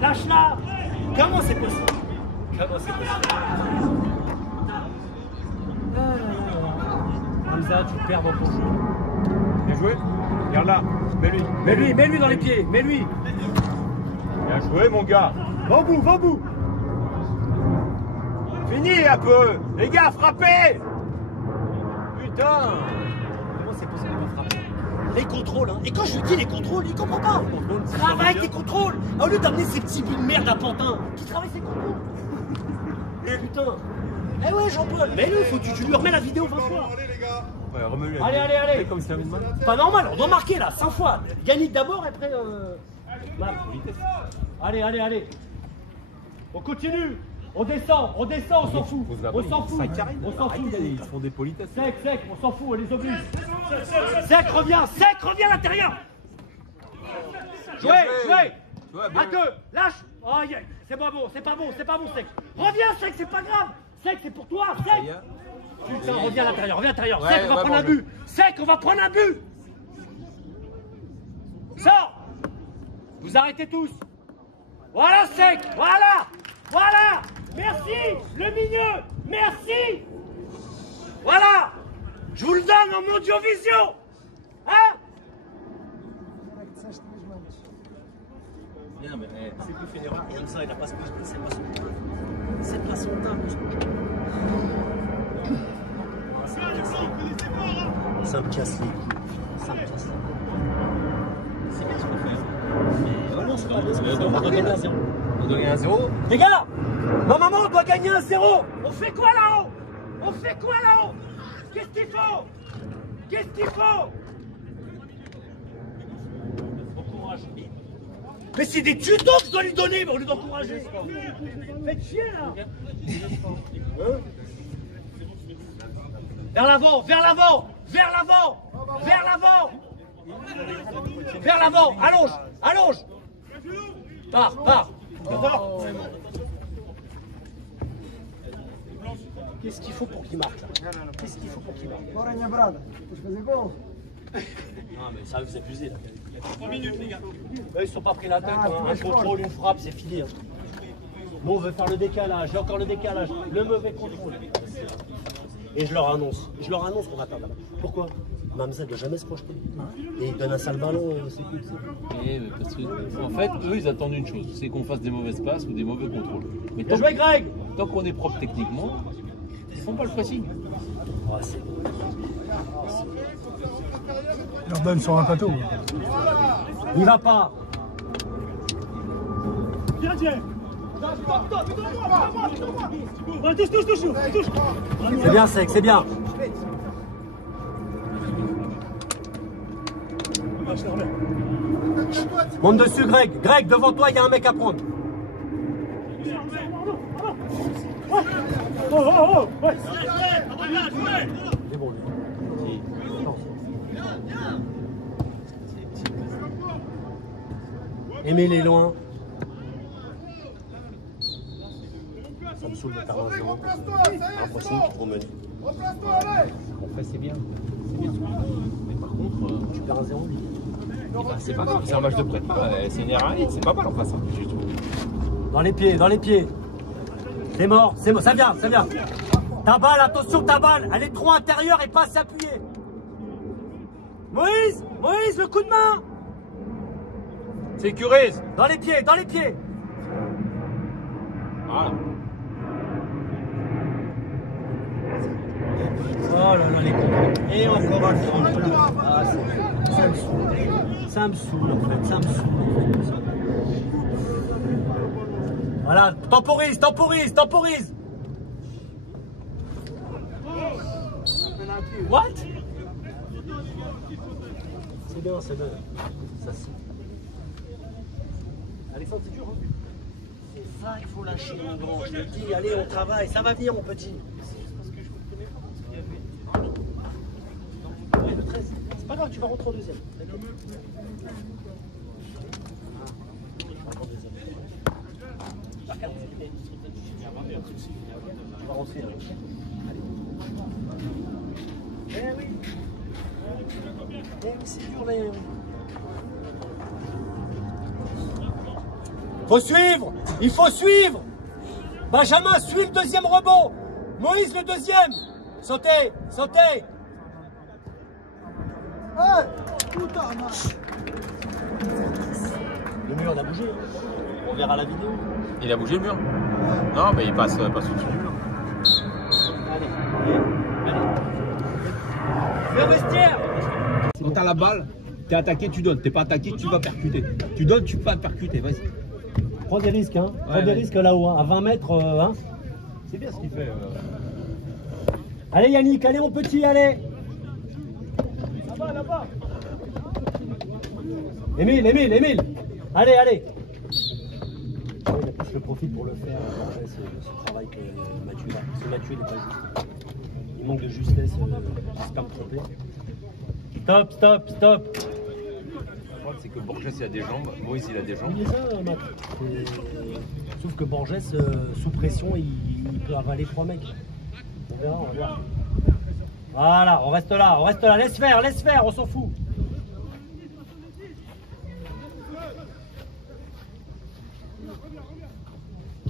Lâche-la. Comment c'est possible? Hamza, tu perds dans ton jeu. Bien joué. Regarde là. Mets lui dans les pieds. Mets-lui. Bien joué, mon gars. Va au bout. Fini un peu. Les gars, frappez. Putain. Comment c'est possible de pas frapper? Les contrôles, hein. Et quand je lui dis les contrôles, il comprend pas. Travaille tes contrôles. Au lieu d'amener ces petits bouts de merde à Pantin, qui travaille ses contrôles. Putain. Eh ouais, Jean-Paul. Mais lui, faut que tu lui remets la vidéo 20 fois. Allez, les gars. Ouais, remets-lui. Allez. Comme si t'avais une main. Pas normal, on doit marquer là, 5 fois. Yannick d'abord, et après. Allez, allez, allez. On continue. On descend, on s'en fout. On s'en fout. On s'en fout. Ils font des politesses. Sec, on s'en fout, on les oblige. Sec, reviens à l'intérieur. Jouez. À deux, lâche. Oh, yeah. C'est pas bon, Sec. Reviens, Sec, c'est pas grave. Sec, c'est pour toi, Sec. Putain, reviens à l'intérieur. Ouais, Sec, on va prendre un but. Sec, on va prendre un but. Sors. Vous arrêtez tous. Voilà, Sec, voilà. Merci, le milieu, merci. Voilà. Je vous le donne en Mondiovision. Hein? Non, mais c'est plus fait une erreur comme ça, il n'a pas ce que c'est pas son temps. C'est pas son temps. Ça me casse les couilles. Ça me casse les couilles. C'est bien ce qu'on fait. Mais non, c'est pas bien ce qu'on fait. On doit gagner à 0. On doit gagner à 0. Les gars, normalement on doit gagner 1-0. On fait quoi là-haut? Qu'est-ce qu'il faut? Bon courage. Mais c'est des tutos que je dois lui donner au lieu d'encourager. Faites chier là. Vers l'avant. Allonge. Pars. Qu'est-ce qu'il faut pour qu'il marque là? Non mais ça vous abusez là. 3 minutes les gars. Ils se sont pas pris la tête, un contrôle, une frappe, c'est fini. Nous on veut faire le décalage, j'ai encore le décalage, le mauvais contrôle. Et je leur annonce qu'on va perdre là-bas. Pourquoi? Mamza ne doit jamais se projeter. Et il donne un sale ballon, c'est cool. Parce que, en fait, eux, ils attendent une chose, c'est qu'on fasse des mauvaises passes ou des mauvais contrôles. Mais Bien joué, Greg. Tant qu'on est propre techniquement, ils font pas le pressing. Oh, c'est bon. Il leur donne sur un plateau. Il va pas. Viens, Dieu. Touche. C'est bien, Sec, c'est bien. Monte dessus, Greg. Greg, devant toi, il y a un mec à prendre. Ouais. C'est bon, lui. Émile est loin. Ça me saoule de perdre 1-0. Impossible qu'il faut mener. Après, c'est bien. Mais par contre, Tu perds 1-0. Bah, c'est pas grave, c'est un match de prêt. C'est une erreur, c'est pas mal en face, je trouve. Dans les pieds. C'est mort, ça vient. Ta balle, attention, ta balle, elle est trop intérieure et pas assez appuyée. Moïse, le coup de main. Sécurise. Dans les pieds. Voilà. Oh là là, les cons. Et encore un fois. Ah, ça me saoule en fait, Voilà, temporise. What? C'est bien. Ça se... Alexandre, c'est dur, hein? C'est ça qu'il faut lâcher, mon grand. Je te dis, allez, on travaille. Ça va venir, mon petit. Ouais, le 13. C'est pas grave, tu vas rentrer en deuxième. Tu vas rentrer. Eh oui. C'est dur, là. Il faut suivre. Benjamin, suis le deuxième rebond. Moïse, le deuxième. Sautez. Le mur, il a bougé. On verra la vidéo. Il a bougé le mur? Non, mais il passe au-dessus du mur. Allez. Le vestiaire. quand t'as la balle, t'es attaqué, tu donnes. T'es pas attaqué, tu vas percuter. Tu donnes, tu vas percuter, vas-y. Prends des risques, hein. Prends des risques là-haut, hein. À 20 mètres, hein. C'est bien ce qu'il fait. Allez Yannick, allez mon petit, allez. Là-bas. Émile. Allez, allez. Il a plus le profil pour le faire, ce travail que Mathieu a. Parce que Mathieu n'est pas juste. Il manque de justesse, j'espère me tromper. Stop, stop, stop. Le problème, c'est que Borges il a des jambes, Moïse il a des jambes. Il est ça, Matt. Sauf que Borges, sous pression, il peut avaler 3 mecs. On verra, on va voir. Voilà, on reste là, laisse faire, on s'en fout.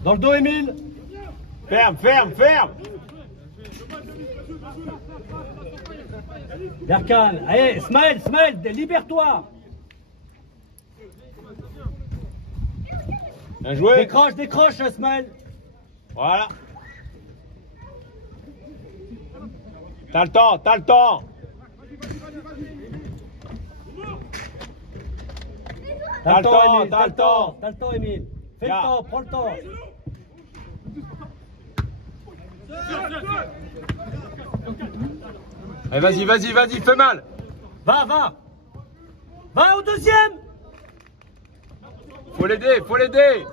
Dans le dos, Émile. Ferme, ferme, ferme. Berkane, allez, Smaël, libère-toi. Bien joué. Décroche, Smaël. Voilà. T'as le temps, t'as le temps. T'as le temps, Émile, t'as le temps. T'as le temps, Émile. Fais le temps, prends le temps. Allez, vas-y, fais mal. Va au deuxième. Faut l'aider.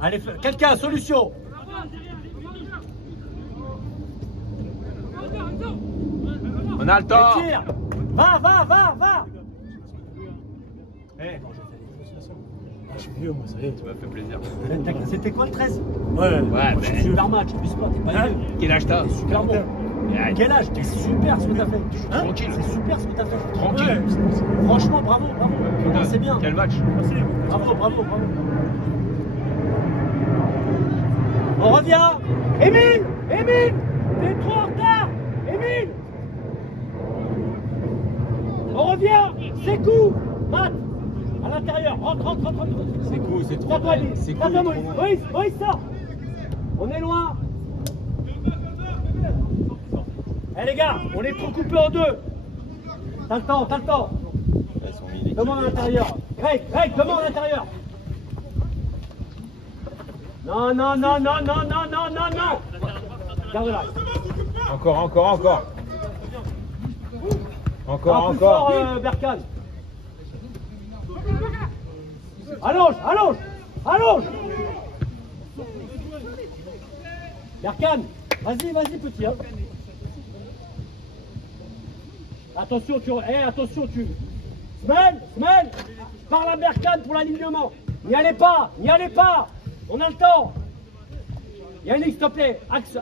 Allez, quelqu'un, solution. On a le temps. Et tire. Va. Eh, Je suis vieux, moi, ça y est. Ça m'a fait plaisir. C'était quoi le 13? Ouais, Ouais, Je suis super match, plus pas, t'es pas vieux. Quel âge t'as? T'es super bon. Quel âge? T'es super ce que t'as fait. Tranquille. C'est super ce que t'as fait. Tranquille. Franchement, bravo. Putain, C'est bien. Quel match? Bravo. On revient. Émile, t'es trop en retard. Émile. On revient. C'est coup. Matt, à l'intérieur. Rentre. C'est cool, c'est trop. Sors-toi, Émile. C'est Sors-toi, cool. Moïse, sors. On est loin. Eh les gars, on est trop coupés en deux. T'as le temps. Demande à l'intérieur. Greg, demande à l'intérieur. Non. Garde-la. encore. Plus fort, Berkane. Allonge. Berkane, vas-y petit. Hein. Attention, tu. Smaël, parle à Berkane pour l'alignement. N'y allez pas. On a le temps. Yannick, s'il te plaît. Axe,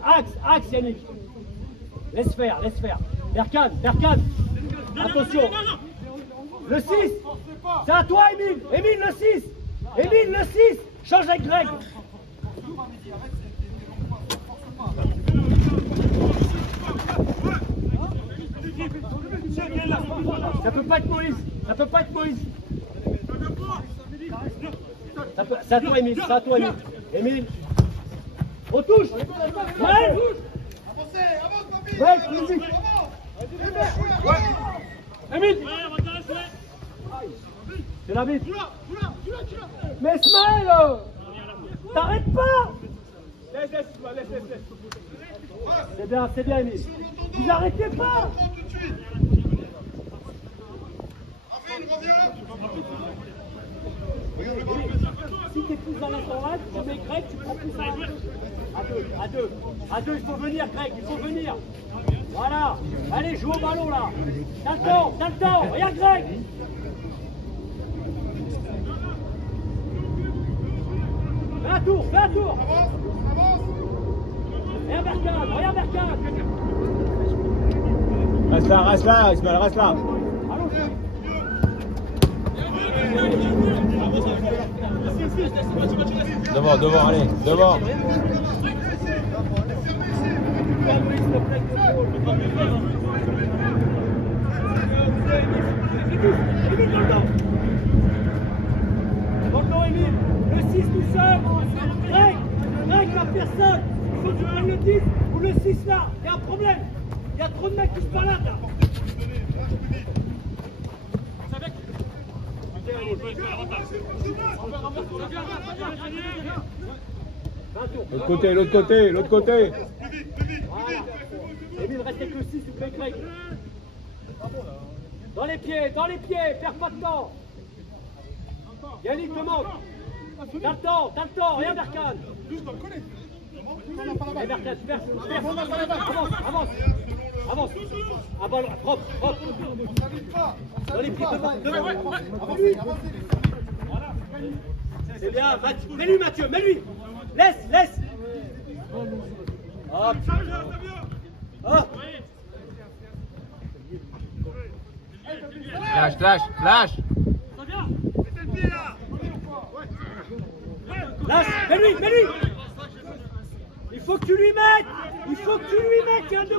Yannick. Laisse faire. Berkane. Attention. Le 6. C'est à toi, Émile. Émile, le 6. Change avec Greg. Ça peut pas être Moïse. C'est à toi, Émile. Émile. On touche. Ouais. Avance, papy. Ouais, musique. Émile. C'est la bite. Mais Smaël, t'arrêtes pas. Laisse. C'est bien, Émile. Vous arrêtez pas. Si t'es plus dans l'intervalle, tu mets Greg, tu prends plus à deux, il faut venir, Greg, Voilà. Allez, joue au ballon là. T'as le temps. Regarde, Greg. Fais un tour. Regarde Berkane. Reste là, Ismaël, reste là. Devant, allez, devant. Dans le dos, Émile. Le 6 tout seul. Greg, la personne. Il faut que tu prennes le 10 ou le 6 là. Il y a un problème. Il y a trop de mecs qui se baladent là. L'autre côté. Voilà. Émile, reste avec le 6 ou Greg. Dans les pieds, perds pas de temps. Yannick demande. T'as le temps, rien Berkane. Et Berkane, super. Avance. Un ballon, propre. Dans les pieds, devant. C'est bien, mets-lui Mathieu, mets-lui. Laisse. Hop. Lâche. Lâche, mets-lui. Il faut que tu lui mettes. Il y a un de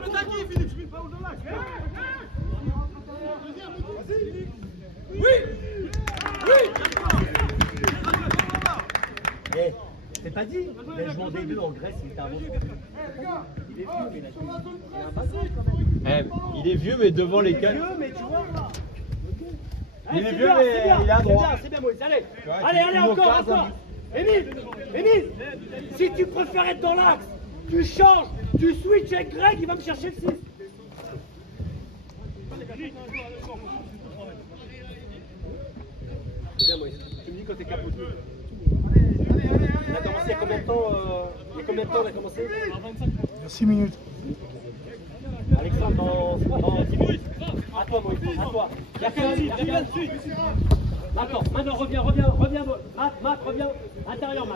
Eh, je t'ai pas dit, mais je m'en début en Grèce, il était avant. Il est vieux, mais il a un bazar quand même. Il est vieux, mais devant les Il est cannes. vieux, mais tu vois. Il est vieux, mais il a droit. C'est bien, Moïse, allez, encore. Émile, si tu préfères être dans l'axe, tu changes, tu switches avec Greg, il va me chercher le 6. C'est bien, Moïse. Tu me dis quand t'es capot. On a commencé il y a combien de temps on a commencé? 6 minutes. Alexandre, dans 10 minutes. À toi, Moïse, à toi. Berkane. Maintenant, reviens. Matt, reviens. Intérieur.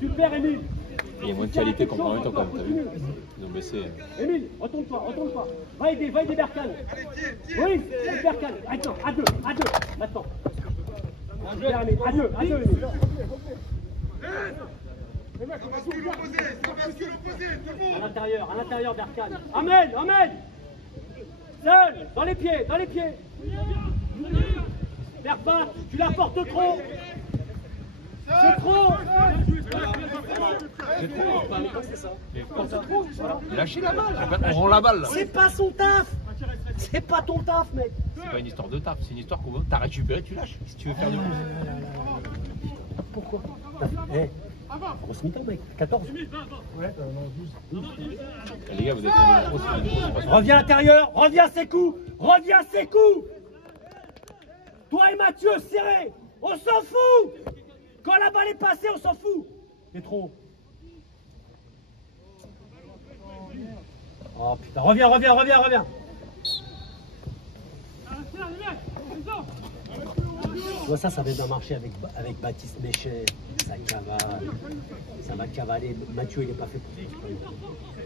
Super, Émile. Il y a moins de qualité qu'en premier temps quand même, t'as vu? Ils ont baissé. Émile, retourne-toi. Va aider Berkane. Oui, Berkane. Attends, à deux. Maintenant. Super, Émile. À deux, Émile. Ça bascule opposé, tout le monde. À l'intérieur, Berkane. Amène. Seul, dans les pieds. Perds pas, tu la portes trop. C'est trop. C'est ça. Lâchez la balle. On rend la balle. Là. C'est pas son taf. C'est pas ton taf, mec. C'est pas une histoire de taf, c'est une histoire qu'on veut. T'as récupéré, tu lâches. Si tu veux faire de plus. Pourquoi? Grosse mi-temps, mec. 14. Ouais, 12. Les gars, vous êtes une grosse. Reviens à l'intérieur. Reviens ses coups. Toi et Mathieu, serré. On s'en fout. Quand la balle est passée, on s'en fout. C'est trop. Oh putain, reviens. Tu vois, ça va bien marcher avec Baptiste Méchet. Ça cavale. Ça va cavaler. Mathieu, il n'est pas fait pour ça.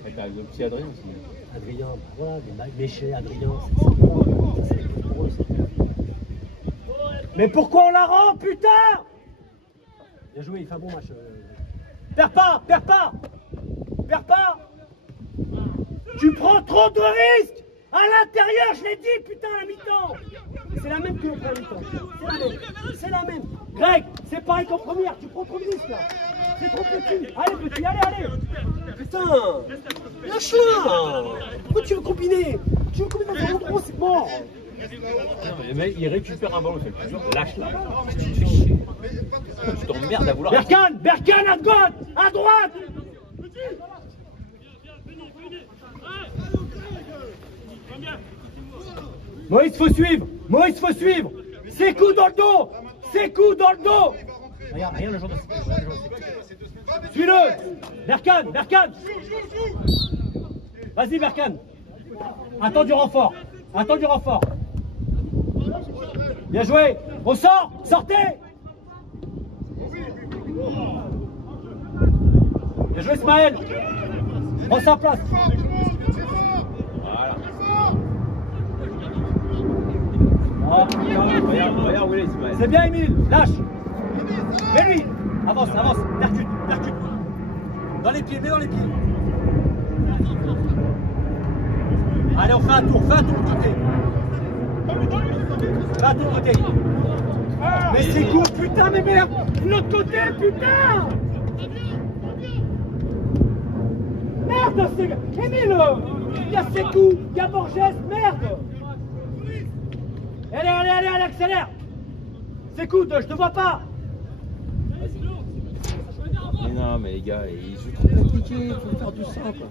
Et t'as le petit Adrien aussi. Adrien, voilà, Méchet, Adrien, c'est pour eux. Mais pourquoi on la rend, putain? Bien joué, il fait un bon match. Perds pas. Tu prends trop de risques. À l'intérieur, je l'ai dit, putain, à la mi-temps. C'est la même que l'autre à la mi-temps. C'est la même. Greg, c'est pareil qu'en première. Tu prends trop de risques, là. C'est trop petit. Allez, petit, allez. Putain, lâche-la. Pourquoi tu veux combiner? Tu veux combiner dans un endroit, c'est mort. Le mec, il récupère un ballon, il fait le plus dur. Lâche la balle. Tu te fais chier. Tu t'emmerdes à vouloir. Berkane à gauche, à droite. Moïse, faut suivre. Ses coups dans le dos. Regarde le genre de... Suis-le. Berkane. Vas-y, Berkane. Attends du renfort. Bien joué. On sort. Sortez. Bien joué, Ismaël. Prends sa place. Voilà. Oh, Regarde où il est, Ismaël. c'est bien, Émile. Lâche. Mets lui. Avance. Percute. Dans les pieds, mets dans les pieds. Allez, on fait un tour de côté. Mais c'est court, putain, mais merde. De l'autre côté, putain. Merde, c'est... Émile, il y a Sekou, il y a Borges, merde. Allez, accélère. Sekou, je te vois pas. Mais non, mais les gars, ils sont trop compliqués, il faut faire du simple.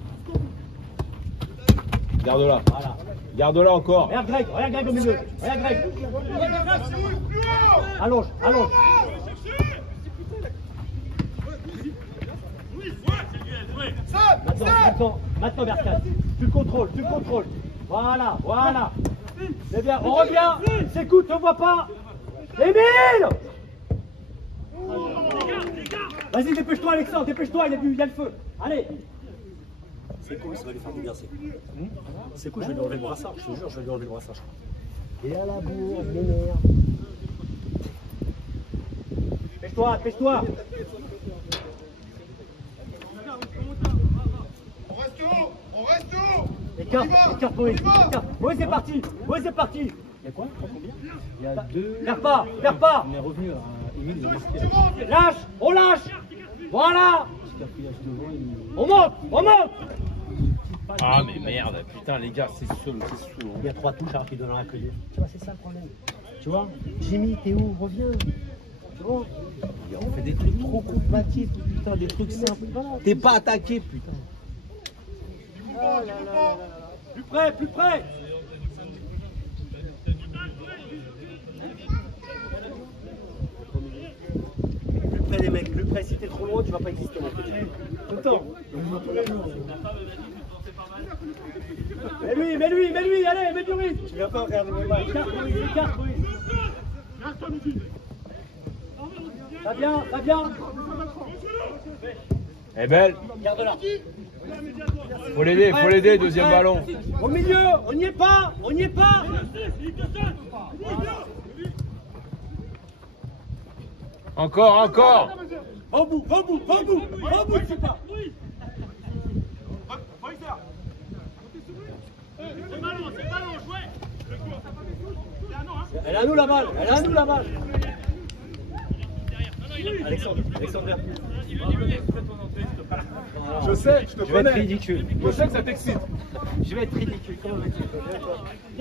Garde-la. Voilà. Garde-la encore. Regarde Greg au milieu. Plus haut. allonge, allonge. Maintenant, Berkat, tu le contrôles, Voilà, voilà. C'est bien, on revient. Sékou, te vois pas. Émile! Vas-y, dépêche-toi, Alexandre, dépêche-toi, il y a le feu. Allez. Sékou, ça va lui faire du bien, Sékou. Sékou, je vais lui enlever le brassard, je te jure, je vais lui enlever le brassard. Et à la bourre, m'énerve. Dépêche-toi, dépêche-toi. On reste haut. Écarte, Moïse. Moïse, c'est parti. Moïse, c'est parti. Il y a quoi? Combien? Il y a 2. Perds pas. On est revenu à Émile, il a marqué. Lâche, on lâche. Voilà. On monte. Ah mais merde, putain les gars, c'est saoul. Il y a 3 touches alors qu'il donne rien que dire. Tu vois, c'est ça le problème. Tu vois, Jimmy, t'es où? Reviens. Tu vois, On fait des trucs trop combatifs, putain, des trucs simples. T'es pas attaqué, putain. Plus près. Plus près les mecs, plus près. Si t'es trop loin, tu vas pas exister. Tout le temps. Mets lui, allez, mets du risque. Tu viens pas regarder mes mains. Écarte, Moïse. Ça vient. Eh belle. Garde-la. Faut l'aider, deuxième ballon. Au milieu, on n'y est pas. Encore. Au bout, c'est pas. Elle est à nous la balle. Alexandre. Je sais, je te Je vais être connais. ridicule. Je sais que ça t'excite. Je vais être ridicule. Comment vas-tu? Il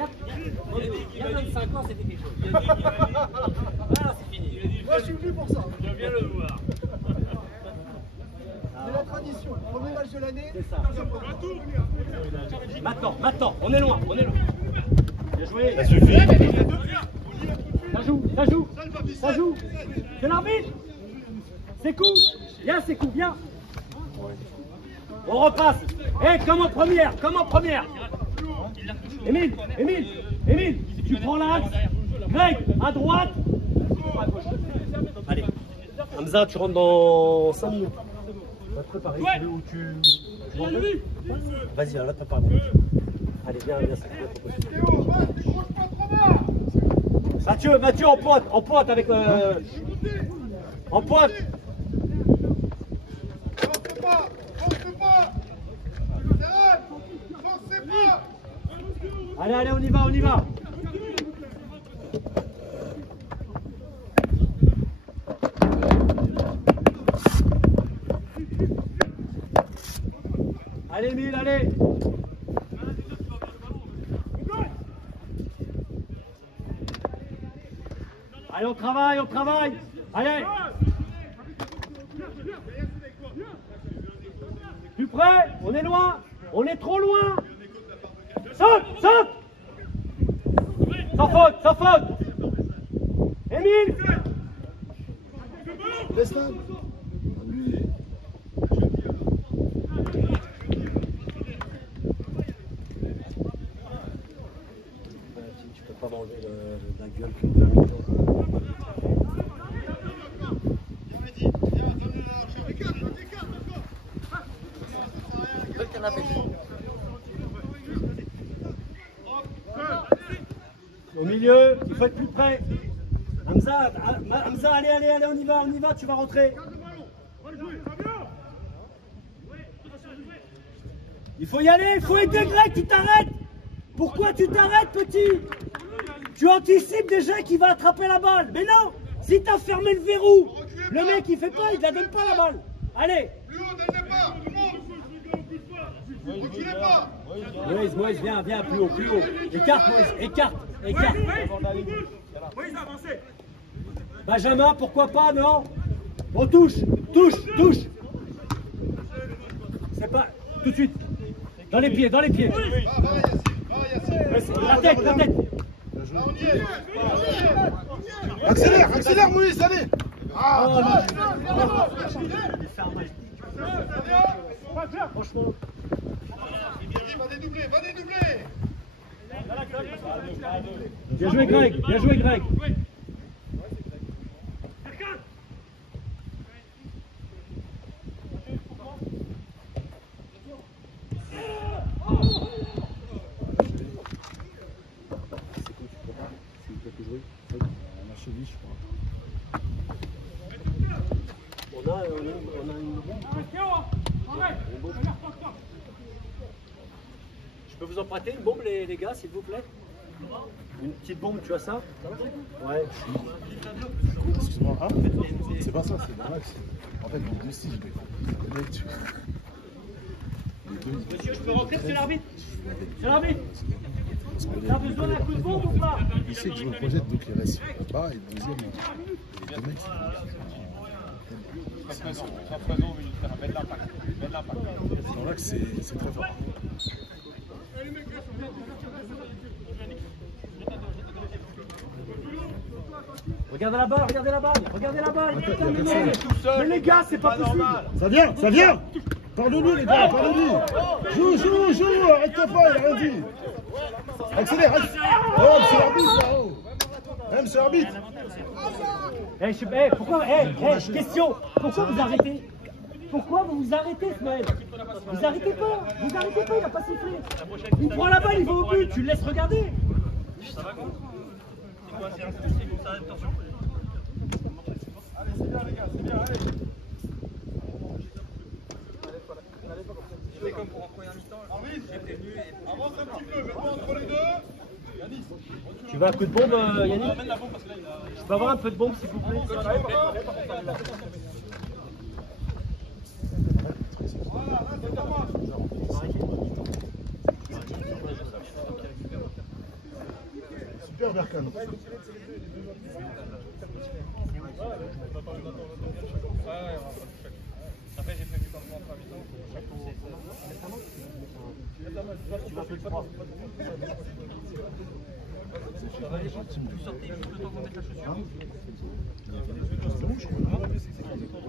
y a 25 ans, c'était quelque chose. Voilà, c'est fini. Moi, je suis venu pour ça. Je viens le voir. C'est la tradition. Premier match de l'année. C'est ça. Maintenant, on est loin. Bien joué. Ça suffit. Ça joue. C'est l'arbitre. Sékou. Viens. On repasse. Comme en première. Émile, tu prends l'axe. Greg, à droite. Allez. Hamza, tu rentres dans 5 minutes. Tu vas te préparer. Tu veux où tu Vas-y, là, t'as pas. Allez, viens, Mathieu, en pointe avec en pointe. Force pas. Serre. Forcez pas. Allez, on y va. Allez, Emile, allez. Allez, on travaille. Allez. Plus près, on est loin. On est trop loin. Saute. Sans faute. Émile. Laisse-le. Tu peux pas m'enlever la gueule. Au milieu, il faut être plus près. Hamza, allez, on y va, tu vas rentrer. Il faut y aller, il faut aider Greg, tu t'arrêtes. Pourquoi tu t'arrêtes, petit? Tu anticipes déjà qu'il va attraper la balle. Mais non, si tu as fermé le verrou, le mec il fait pas, il la donne pas la balle. Allez. Plus haut dès le départ, tout le monde. Reculez pas. Moïse, viens, plus haut. Écarte, Moïse, écarte. Moïse, avancez. Benjamin, pourquoi pas, non? On touche. C'est pas, tout de suite. Dans les pieds. Va, Yacine. La tête. Là, on y est. Accélère, accélère Moïse, allez. Ah, Franchement. va dédoubler, va dédoubler. Bien joué Greg, bien joué Greg. On a une bombe. Je peux vous emprunter une bombe les gars s'il vous plaît? Une petite bombe, tu as ça? Ouais. Excuse-moi, hein? C'est pas ça, c'est Max. En fait, les deux si je les Monsieur, je peux rentrer sur l'arbitre? Sur l'arbitre? T'as besoin d'un coup de bombe ou pas? Il sait que je me projette, donc il reste pas. Et le deuxième, les deux mecs, c'est là que c'est très fort. Regardez la balle, regardez la balle, regardez la balle. Mais les gars, c'est pas possible. Ça vient, ça vient. Pardonnez les gars, pardonnez. Joue, arrête-toi pas, il a rien dit. Accélère, oh, c'est l'arbitre là, oh. Même c'est l'arbitre. Pourquoi, question, pourquoi vous arrêtez? Pourquoi vous vous arrêtez, Smaël? Vous arrêtez pas, il n'a pas sifflé. Il prend la balle, il va au but, tu le laisses regarder. Ça va quoi? C'est quoi, c'est un coup, c'est qu'on s'arrête, attention. Allez, c'est bien les gars, c'est bien, allez. C'est comme pour en première mi-temps. Avance un petit peu, maintenant entre les deux. Yanis. Tu veux un coup de bombe, Yannick? Je peux avoir un peu de bombe, s'il vous plaît? Voilà, là c'est ta main. Super Berkan. Après, j'ai prévu comme moi en première mi-temps. Tu vas plus de froid. Vous sortez juste le temps qu'on mette la chaussure.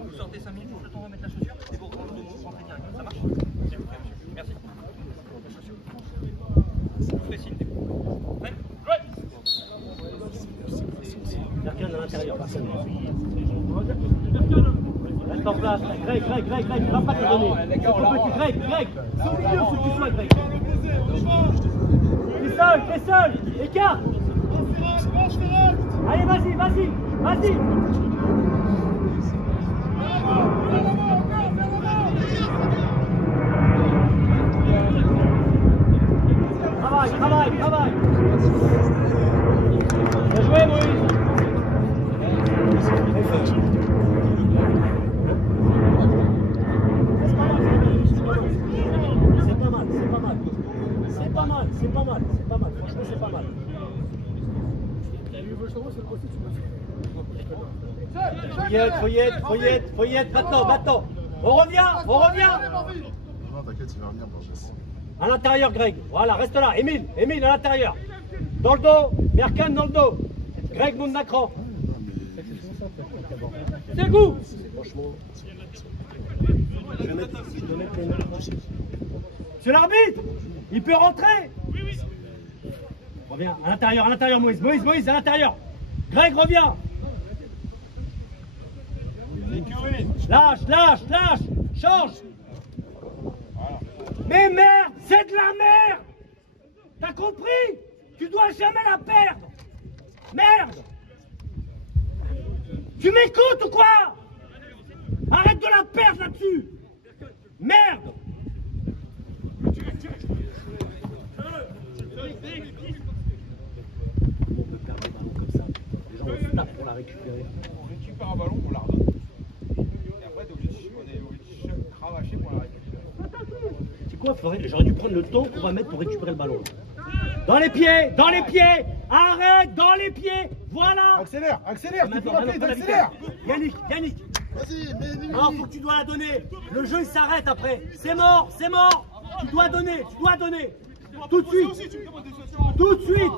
Vous sortez 5 minutes, juste le temps qu'on mette la chaussure. Et vous rentrez direct. Ça marche? Merci. Vous ferez signe. Prêt? Berkan à l'intérieur, personne. Reste en place, Greg, il va pas te donner. Greg, c'est au milieu ce que tu sois, Greg. T'es seul, écarte. Allez, vas-y. Travaille. Bien joué, Moïse. C'est pas mal. Franchement, c'est pas mal. Fouillette, maintenant. On revient. Non, t'inquiète, il va revenir, Borges. À l'intérieur, Greg. Voilà, reste là. Émile, à l'intérieur. Dans le dos. Berkan dans le dos. Greg Moundakran. C'est le coup. Franchement. C'est l'arbitre. Il peut rentrer. Reviens, à l'intérieur, Moïse, à l'intérieur. Greg, reviens. Lâche, change. Mais merde, c'est de la merde. T'as compris? Tu dois jamais la perdre. Merde. Tu m'écoutes ou quoi? Arrête de la perdre là-dessus. Merde. On peut perdre des ballons comme ça. Les gens on se tape pour la récupérer. On récupère un ballon, on la redonne. Et après, on est obligé de cravacher pour la récupérer. C'est quoi? J'aurais dû prendre le temps qu'on va mettre pour récupérer le ballon. Dans les pieds. Arrête, dans les pieds. Voilà. Accélère, tu peux rappeler, accélère. Yannick. Vas-y, mais Non, faut que tu dois la donner. Le jeu il s'arrête après. C'est mort. Tu dois donner. Tout de suite.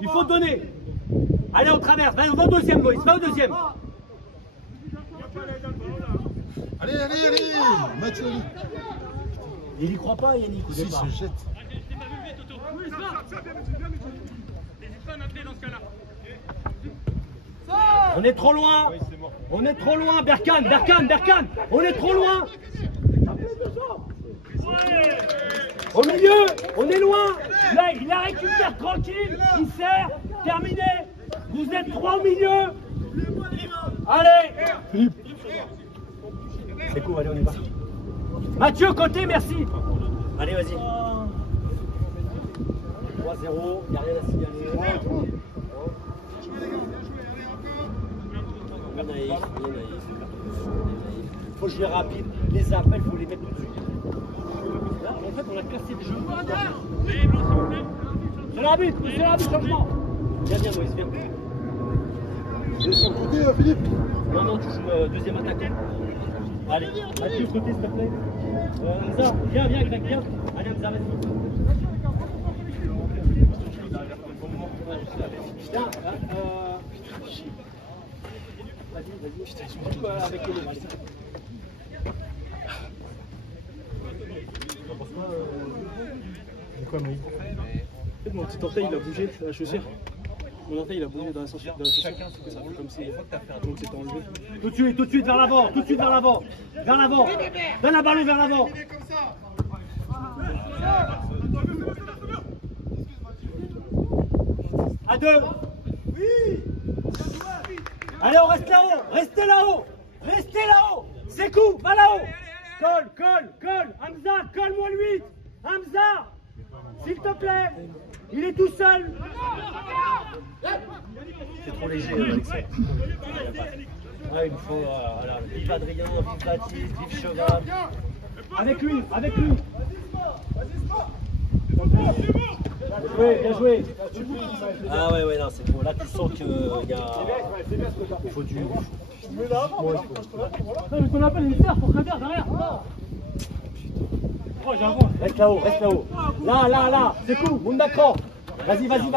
Il faut donner. Allez, on traverse. Va au deuxième, Moïse. Va au deuxième. Allez, allez, allez. Mathieu, allez. Il y croit pas, Yannick. Si, il se jette. On est trop loin. On est trop loin. Berkane. On est trop loin. Au milieu, on est loin. Là, il la récupère tranquille. Il sert. Terminé. Vous êtes 3 au milieu. Allez. Philippe. C'est cool, allez, on y va. Mathieu, côté, merci. Allez, vas-y. 3-0, il n'y a rien à signaler. Naïf. Faut jouer rapide. Les appels, faut les mettre tout de suite. Là, en fait, on a cassé le jeu. C'est l'arbitre, changement. Viens, Moïse, viens. De son côté, Philippe. Non, tu joues deuxième attaquant. Allez, Mathieu, côté, s'il te plaît. Hamza, viens, Greg, viens. Allez, Hamza, vas-y. Viens, vas-y. Avec les deux. Quoi, Moïse? En fait, mon petit orteil il a bougé à la chaussure. Mon orteil il a bougé dans la chaussure. Ça fait comme si donc c'était enlevé. Tout de suite vers l'avant, vers l'avant. Donne la ballon vers l'avant. À deux. Oui. Allez, on reste là-haut, restez là-haut. C'est coup, va là-haut. Colle. Hamza, colle-moi le 8. Hamza, s'il te plaît. Il est tout seul. C'est trop léger, Alexandre. Ah, il faut. Voilà. Vive Adrien, vive Baptiste, vive Cheval. Avec lui. Bien joué. Ah ouais, non, c'est bon. Là, tu sens qu'il y a. Il faut du. Non, mais qu'on appelle une terre pour Kader derrière. Reste là-haut. Là. C'est cool, Moundakro. Vas-y. Porte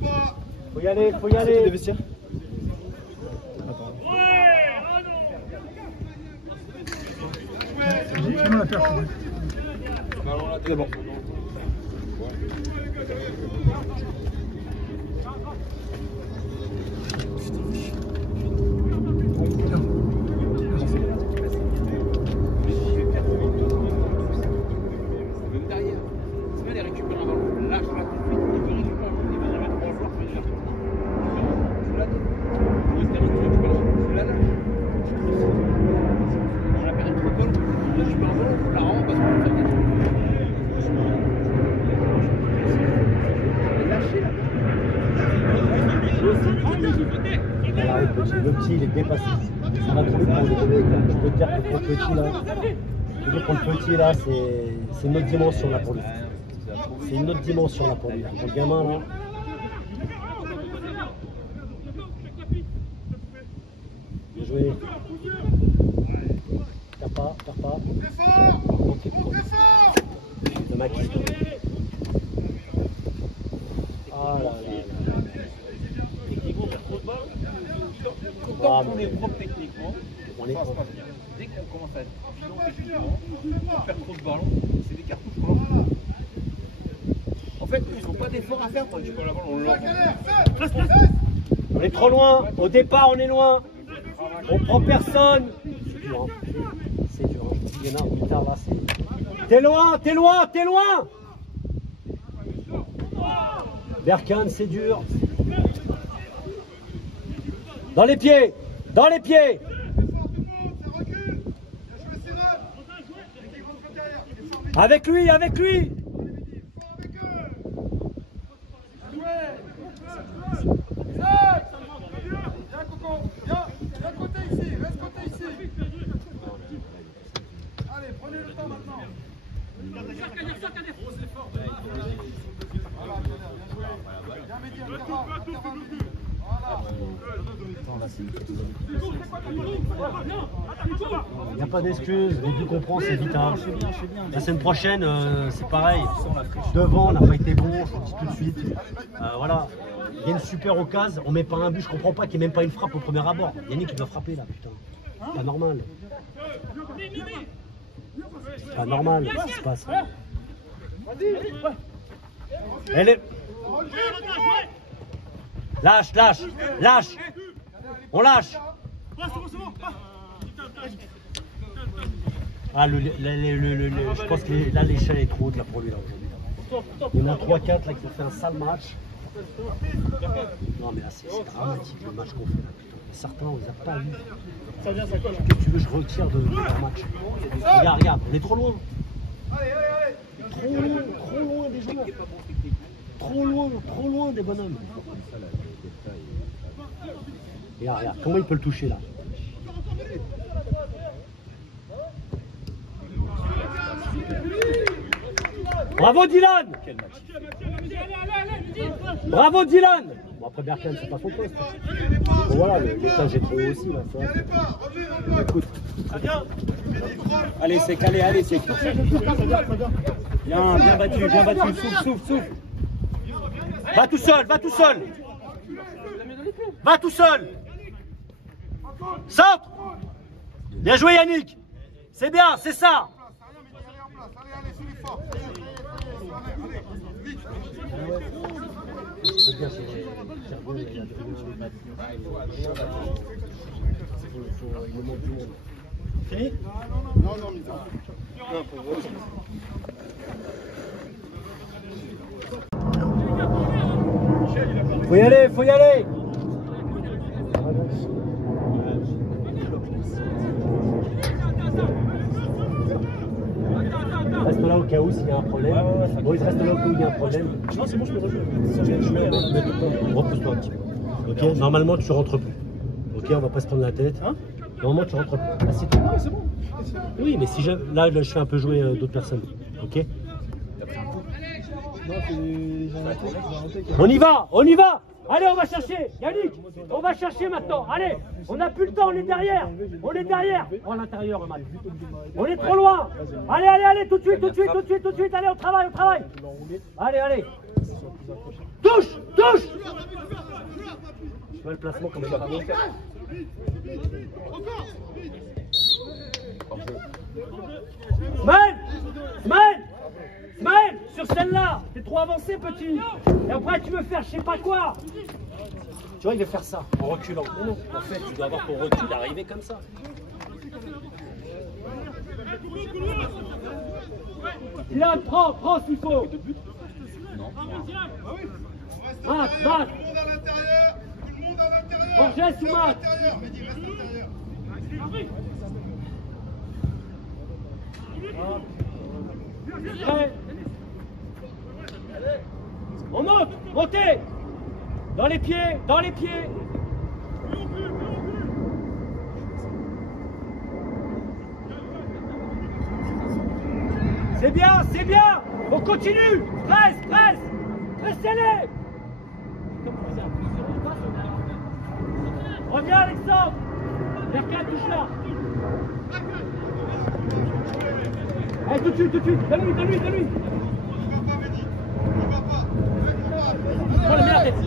pas. Faut y aller. Les vestiaires. C'est bon. Même derrière. Semaine, il récupère un ballon. Lâche la tout de suite. Il peut récupérer un ballon. Il va jamais trop joueur. Tu la donnes. Tu récupères un ballon. Tu la lâches. On la perd trop colle. Tu récupères un ballon. Tu la rends parce qu'on peut faire des trucs. Voilà, le petit, il est dépassé. Ça va trop vite pour lui. Je peux te dire que pour le petit là, c'est une autre dimension là pour lui. Le gamin là. Bien joué. Perds pas. Très fort. Le Max. Ah là là. Techniquement, on perd trop de balles. Tant qu'on est propre techniquement, on passe pas bien. Dès qu'on commence à être violent techniquement, on perd trop de ballons, c'est des cartouches qu'on leur fout. En fait, ils n'ont pas d'effort à faire pour récupérer la balle, on leur On est trop loin. Au départ, on est loin. On prend personne. C'est dur. Il y en a plus tard là. T'es loin. Berkane, c'est dur. Dans les pieds. Avec lui. Allez, prenez le temps maintenant. Voilà, bien joué. Bien Mehdi, Altera, voilà. Il n'y a pas d'excuses, mais tu comprends, c'est vital. La semaine prochaine, c'est pareil. Devant, on n'a pas été bon, je vous dis tout de suite. Voilà, il y a une super occasion, on met pas un but, je comprends pas qu'il n'y ait même pas une frappe au premier abord. Yannick, il doit frapper là, putain. C'est pas normal. C'est pas normal ce qui se passe. Elle est... Lâche, lâche, lâche. On lâche. Ah, je pense que là, l'échelle est trop haute là, pour lui là, aujourd'hui. Il y en a 3-4 là qui ont fait un sale match. Non mais là c'est dramatique le match qu'on fait là, putain. Certains on les a pas vus. Qu'est-ce que tu veux, je retire de leur match. Regarde, regarde, on est trop loin. Trop loin des joueurs. Trop loin des bonhommes. Regarde, regarde, comment il peut le toucher là? Bravo Dylan! Bravo Dylan! Bon après Berkan c'est pas son poste. Bon voilà, le message est trop aussi là. Ça. Écoute. Allez sec, allez sec. Bien battu, souffle. Va tout seul, va tout seul! Va tout seul! Centre! Bien joué Yannick! C'est bien, c'est ça! Fini? Non, mi-temps. Faut y aller, faut y aller! Reste là au cas où s'il y a un problème. Bon, il reste là au cas où il y a un problème. Non, c'est bon, je peux rejouer. Repousse-toi un petit peu. Ok, normalement tu rentres plus. Ok, on va pas se prendre la tête. Normalement tu rentres plus. Ah, c'est tout, c'est bon. Oui, mais si là je fais un peu jouer d'autres personnes. Ok. On y va, on y va. Allez, on va chercher, Yannick. On va chercher maintenant. Allez, on n'a plus le temps, on est derrière. On est derrière. Oh, à l'intérieur, Amal. On est trop loin. Allez, tout de suite. Allez, on travaille. Allez. Touche. Je vois le placement comme ça. Smaël, sur celle-là, t'es trop avancé, petit. Et après, tu veux faire je sais pas quoi. Tu vois, il veut faire ça, en reculant. Non, en fait, tu dois avoir ton recul, arriver comme ça. Dylan, prends s'il faut. Matt. Tout le monde à l'intérieur. Borges ou Matt? Mais il reste à l'intérieur. Prêt. On monte, montez. Dans les pieds. C'est bien. On continue. Presse. Pressez-les. Reviens Alexandre. Berkan, touche là. Allez, tout de suite. Donne-lui. Prends le meilleur tête.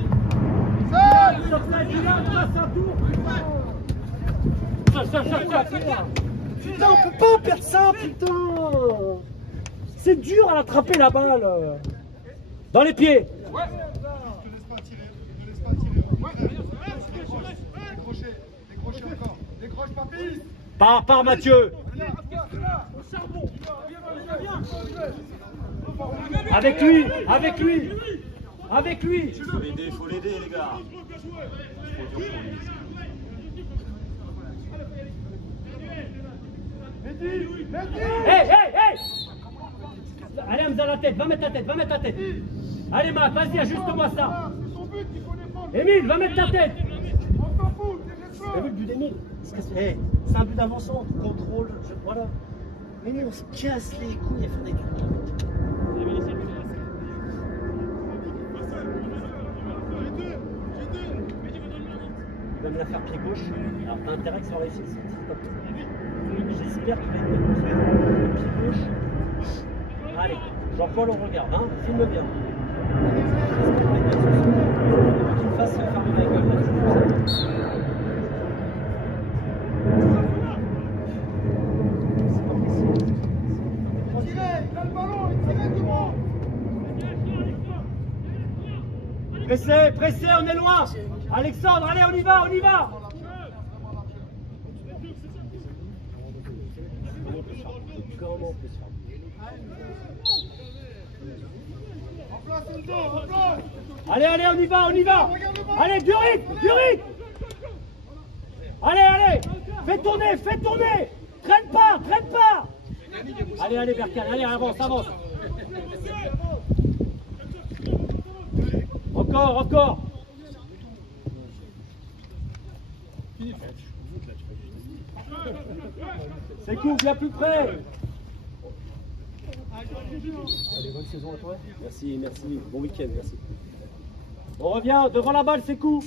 Putain, on peut pas perdre ça, putain. C'est dur à l'attraper la balle. Dans les pieds. Ouais. Ne laisse pas tirer. Décrochez encore. Décroche, papy. Par Mathieu. Avec lui. Faut l'aider, les gars. Hey. Allez, Hamza, la tête, va mettre ta tête. Allez, Matt, vas-y, ajuste-moi ça. Émile, va mettre ta tête. Le but du Démile, c'est un but d'avancement, contrôle, voilà. Mais on se casse les couilles à faire des trucs. même la faire pied gauche. Alors t'as intérêt que ça réussisse. J'espère qu'il va être pied gauche. Allez, Jean-Paul, on regarde, hein, filme bien. Qu'il me fasse fermer la gueule. Pressez, pressez, on est loin. Alexandre, allez, on y va, on y va. Allez, allez, on y va, on y va. Allez, du rythme, du rythme. Allez, allez, fais tourner, fais tourner. Traîne pas, traîne pas. Allez, allez, Berkane, allez, avance, avance. Encore, encore. C'est cool, viens plus près. Allez, bonne saison à toi. Merci, merci. Bon week-end, merci. On revient, devant la balle, c'est cool.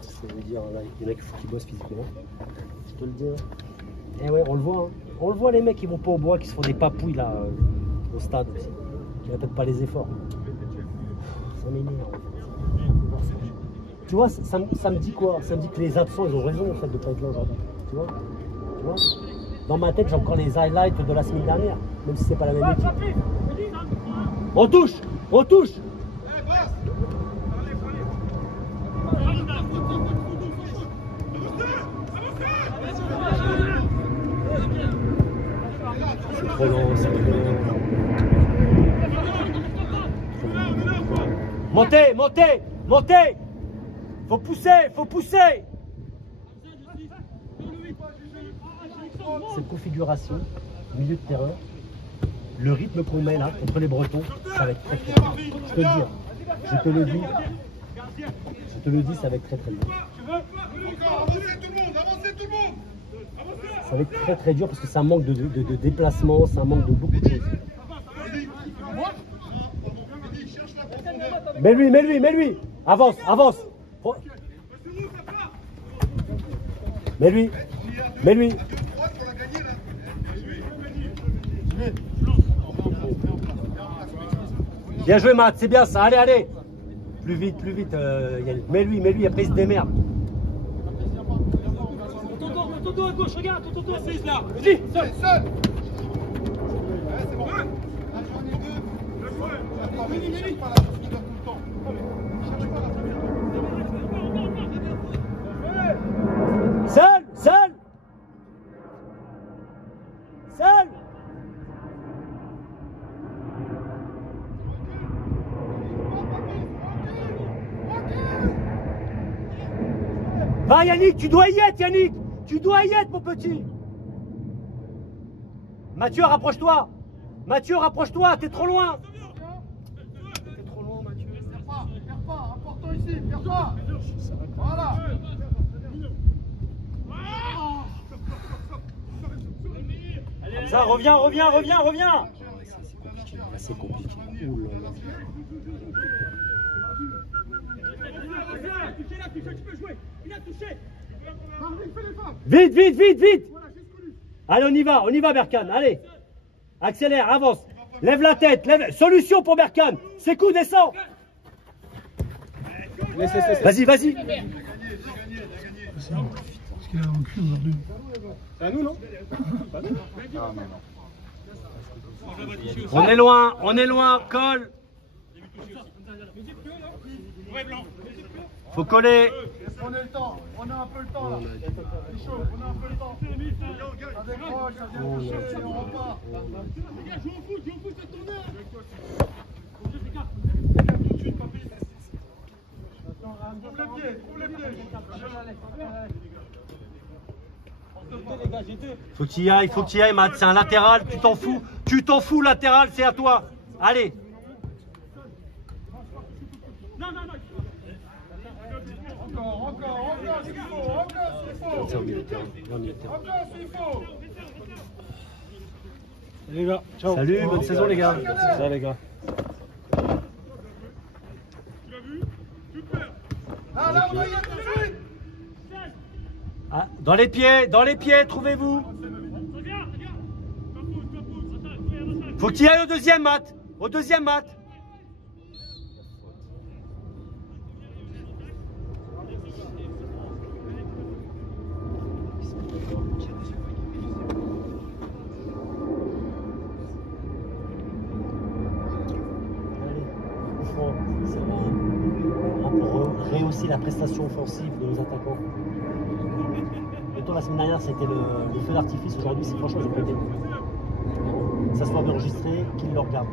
Ça veut dire, là, il y en a qui bossent physiquement. Je te le dis. Eh ouais, on le voit. Hein. On le voit, les mecs qui vont pas au bois, qui se font des papouilles là, au stade aussi. Qui répètent pas les efforts. Ça m'énerve. Tu vois, ça me dit quoi? Ça me dit que les absents, ils ont raison en fait de ne pas être là aujourd'hui. Tu vois, dans ma tête, j'ai encore les highlights de la semaine dernière, même si c'est pas la même équipe. On touche, on touche. C'est trop long, c'est trop long. Montez, montez, montez. Faut pousser, faut pousser. Cette configuration, milieu de terrain, le rythme qu'on met là contre les Bretons, ça va être très très dur. Je te le dis, je te le dis, ça va être très très dur. Ça va être très très dur parce que ça manque de déplacement, ça manque de beaucoup de choses. Mets-lui, avance, avance. Mets-lui. Bien joué, Matt, c'est bien ça. Allez, allez. Plus vite, Yannick. Mets-lui, après il se démerde. Ton dos à gauche, regarde, ton dos assise là. Vas-y, seul. C'est bon. Seul. Va Yannick, tu dois y être Yannick. Tu dois y être mon petit. Mathieu, rapproche-toi. T'es trop loin. Mathieu. Perds pas, important ici, perds pas. Voilà. Ça, reviens. C'est compliqué. Vite. Allez, on y va Berkane, allez. Accélère, avance. Lève la tête, solution pour Berkane. C'est coup, descends. Vas-y. Parce qu'il a un cul aujourd'hui. C'est à nous, non? On est loin, colle. Faut coller. Prenez le temps, on a un peu le temps là. C'est chaud, on a un peu le temps. Ça décroche, et on repart. Les gars, joue au foot, cette tournée. Faut que tu y ailles, Matt. C'est un latéral, tu t'en fous, latéral, c'est à toi. Allez. Encore s'il faut. Les gars, ciao. Salut, bonne saison les gars. Salut les gars. Tu l'as vu? Super. Dans les pieds, trouvez-vous. Faut qu'il aille au deuxième mat. Au deuxième mat. Pour rehausser la prestation offensive de nos attaquants. Mettons, la semaine dernière c'était le feu d'artifice, aujourd'hui c'est franchement j'ai pété. Ça soit enregistré, qu'ils le regardent.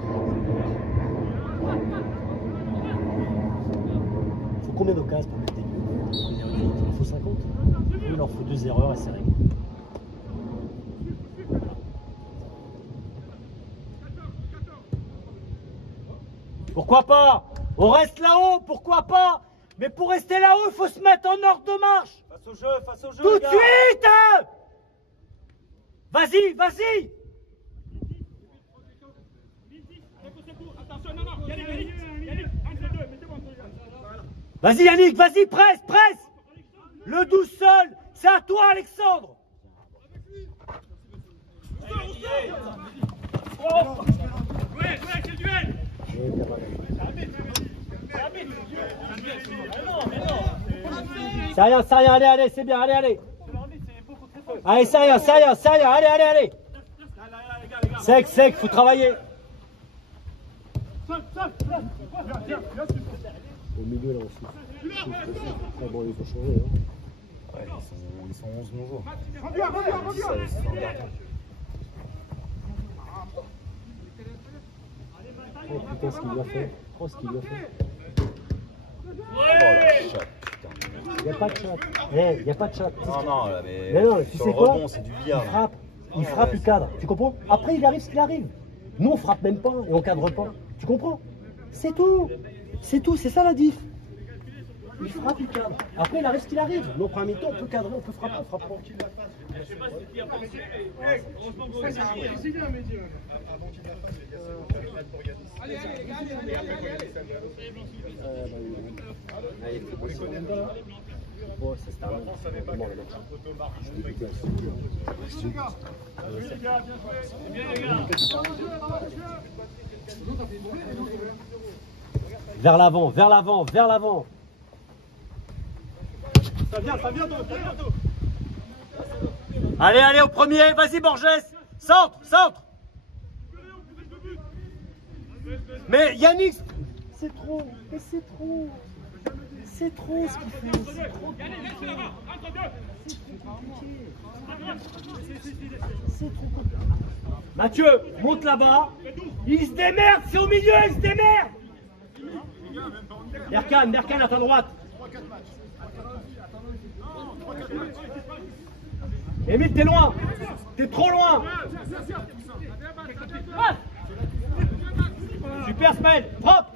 Il faut combien d'occasions pour mettre des buts? Il faut 50. Il leur faut 2 erreurs et c'est réglé. Pourquoi pas? On reste là-haut, pourquoi pas? Mais pour rester là-haut, il faut se mettre en ordre de marche. Face au jeu, Tout de suite. Vas-y, vas-y. Vas-y Yannick, vas-y, presse, presse. Le 12 seul, c'est à toi Alexandre. C'est le duel. C'est rien, allez, c'est bien, allez. Allez, c'est rien, allez. Sec, faut travailler. Au milieu là aussi. Ah bon, il faut changer. Hein. Ouais, ils sont 11 nouveaux. Oh putain, ce qu'il lui a fait. Oh, ce qu'il lui a fait. Oh la chatte, putain. Il n'y a pas de chat. Il n'y a pas de chat. Non, là, mais non, tu sur sais le quoi? rebond, c'est du billard. Il frappe, il cadre. Tu comprends? Après, il arrive ce qu'il arrive. Nous, on frappe même pas et on cadre pas. Tu comprends? C'est tout. C'est ça la diff. Il frappe, il cadre. Après, il arrive ce qu'il arrive. Nous, on prend un mi-temps, on peut cadrer, on peut frapper, on frappe pas. Je sais pas si tu as pensé. Heureusement que vous avez un média. Avant qu'il la fasse, allez, Oh, ça se termine. Bon, le Vers l'avant. Ça vient, bientôt. Allez, au premier, vas-y Borges. Centre. Mais Yannick, c'est trop ce qu'il fait. C'est trop compliqué. Mathieu, monte là-bas. Il se démerde, c'est au milieu, il se démerde. Merkan à ta droite. Émile, t'es loin. T'es trop loin. Super Smail. Frappe.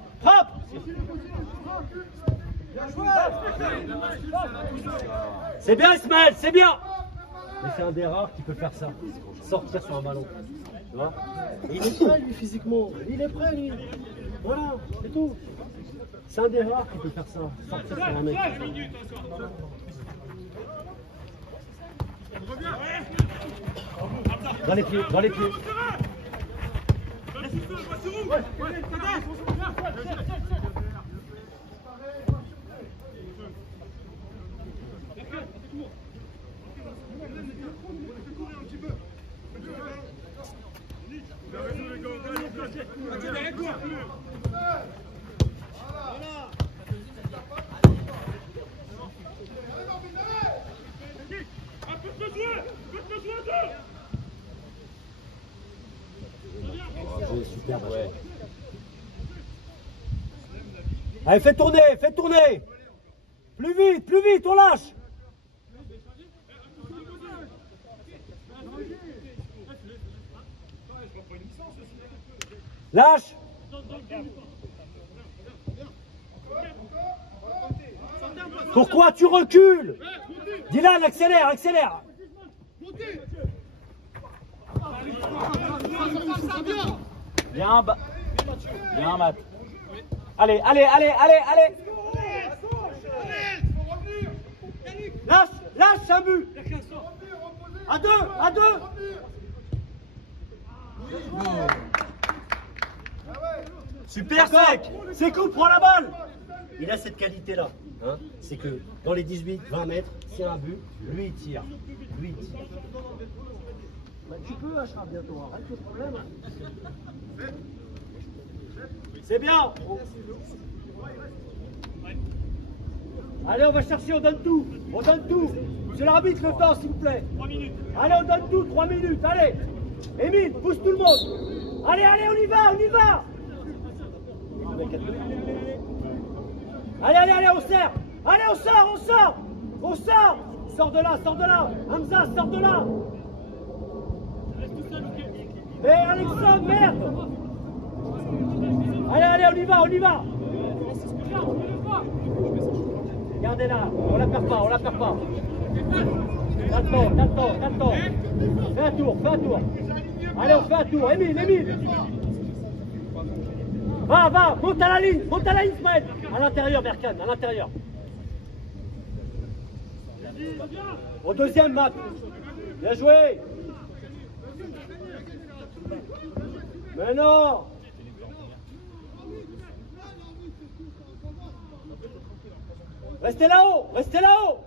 C'est bien Ismaël, c'est bien. Mais c'est un des rares qui peut faire ça. Sortir sur un ballon. Tu vois? Et il est prêt lui physiquement. Il est prêt lui. Voilà, c'est tout. C'est un des rares qui peut faire ça. Sortir sur un mec. Dans les pieds. Super, ouais. Allez, fais tourner. Plus vite, on lâche. Lâche. Pourquoi tu recules? Dylan, accélère. Bien, Matt. Allez. Lâche, c'est un but. À deux, à deux. Super sec. C'est coup, prends la balle. Il a cette qualité-là. Hein, c'est que dans les 18-20 mètres, s'il y a un but, lui il tire. Lui il tire. Bah, tu peux, Achraf, bientôt. Arrête le problème. C'est bien. Allez, on va chercher, on donne tout. On donne tout. C'est l'arbitre le temps, s'il vous plaît. 3 minutes. Allez, on donne tout, 3 minutes. Allez. Émile, pousse tout le monde. Allez, allez, on y va, on y va. Allez, allez, allez, on serre. Allez, on sort, on sort. On sort. Sors de là, sors de là. Hamza, sors de là. Mais Alexandre, merde. Allez, allez, on y va, on y va. Regardez là, on la perd pas, on la perd pas. T'as le temps, t'as le temps, t'as le temps. Fais un tour, fais un tour. Allez, on fait un tour. Émile, Émile. Va, va, monte à la ligne, Ismaël. À l'intérieur, Berkane, à l'intérieur. Au deuxième, Matt. Bien joué. Mais non. Restez là-haut, restez là-haut.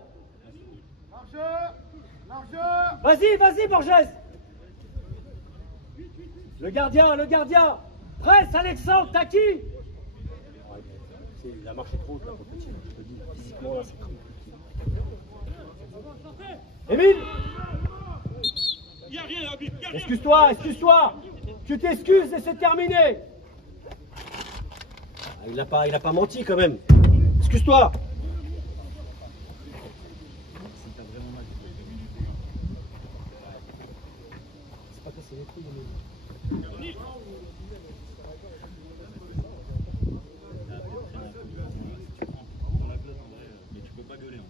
Largeur. Vas-y, vas-y, Borges. Le gardien, le gardien. Presse, Alexandre, t'as qui? Il a marché trop haut, là, pour le petit. Je te dis, physiquement, là, c'est trop. Émile. Excuse-toi, excuse-toi. Tu t'excuses et c'est terminé. Ah, il a pas menti quand même. Excuse-toi. C'est pas cassé les couilles, Émile. Mais tu peux pas gueuler.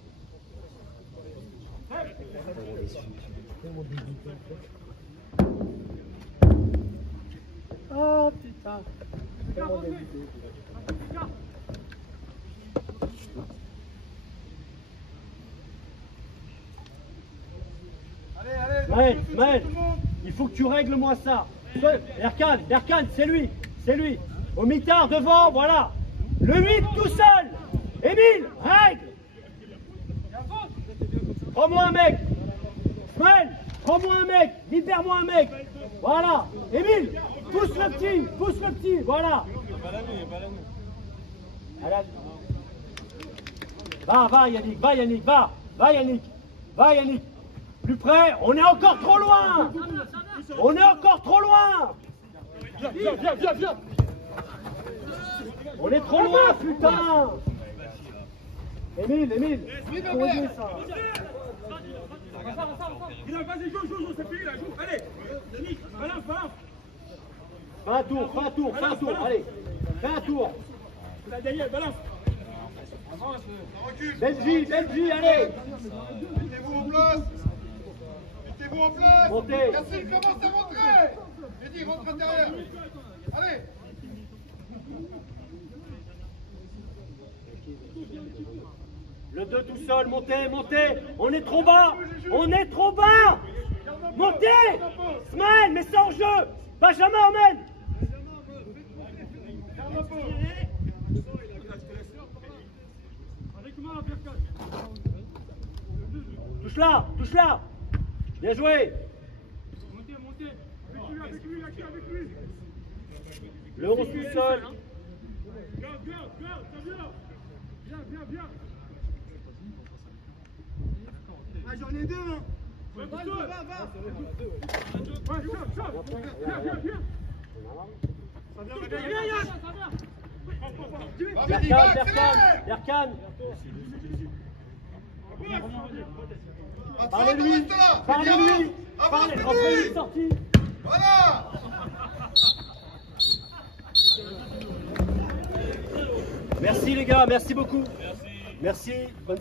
Oh putain. Ismaël, il faut que tu règles moi ça. Berkane, c'est lui. Au mitard devant, voilà. Le 8 tout seul. Émile, règle. Prends-moi un mec. Ismaël, prends-moi un mec. Libère-moi un mec. Voilà. Émile, pousse le petit. Voilà. Va Yannick, va Yannick. Plus près, on est encore trop loin. Viens. On est trop loin, putain. Émile. Faut aider ça. Vas-y, joue, c'est fini là, joue. Allez, Denis, balance. Fais un tour, allez. Fais un tour. Daniel, balance. Benji, allez. Mettez-vous en place. Montez. Yassine commence à rentrer. J'ai dit, rentre intérieur. Allez. Le 2 tout seul, montez. On est trop bas. Montez. Ismaël, mais c'est en jeu. Benjamin emmène. Touche là. Bien joué. Montez. Avec lui. Le 11 tout seul. Garde, viens. Ah, j'en ai deux, hein. Va. Berkane. Parlez-lui. Après, il est sorti. Voilà. Merci les gars, merci beaucoup. Merci. Bonne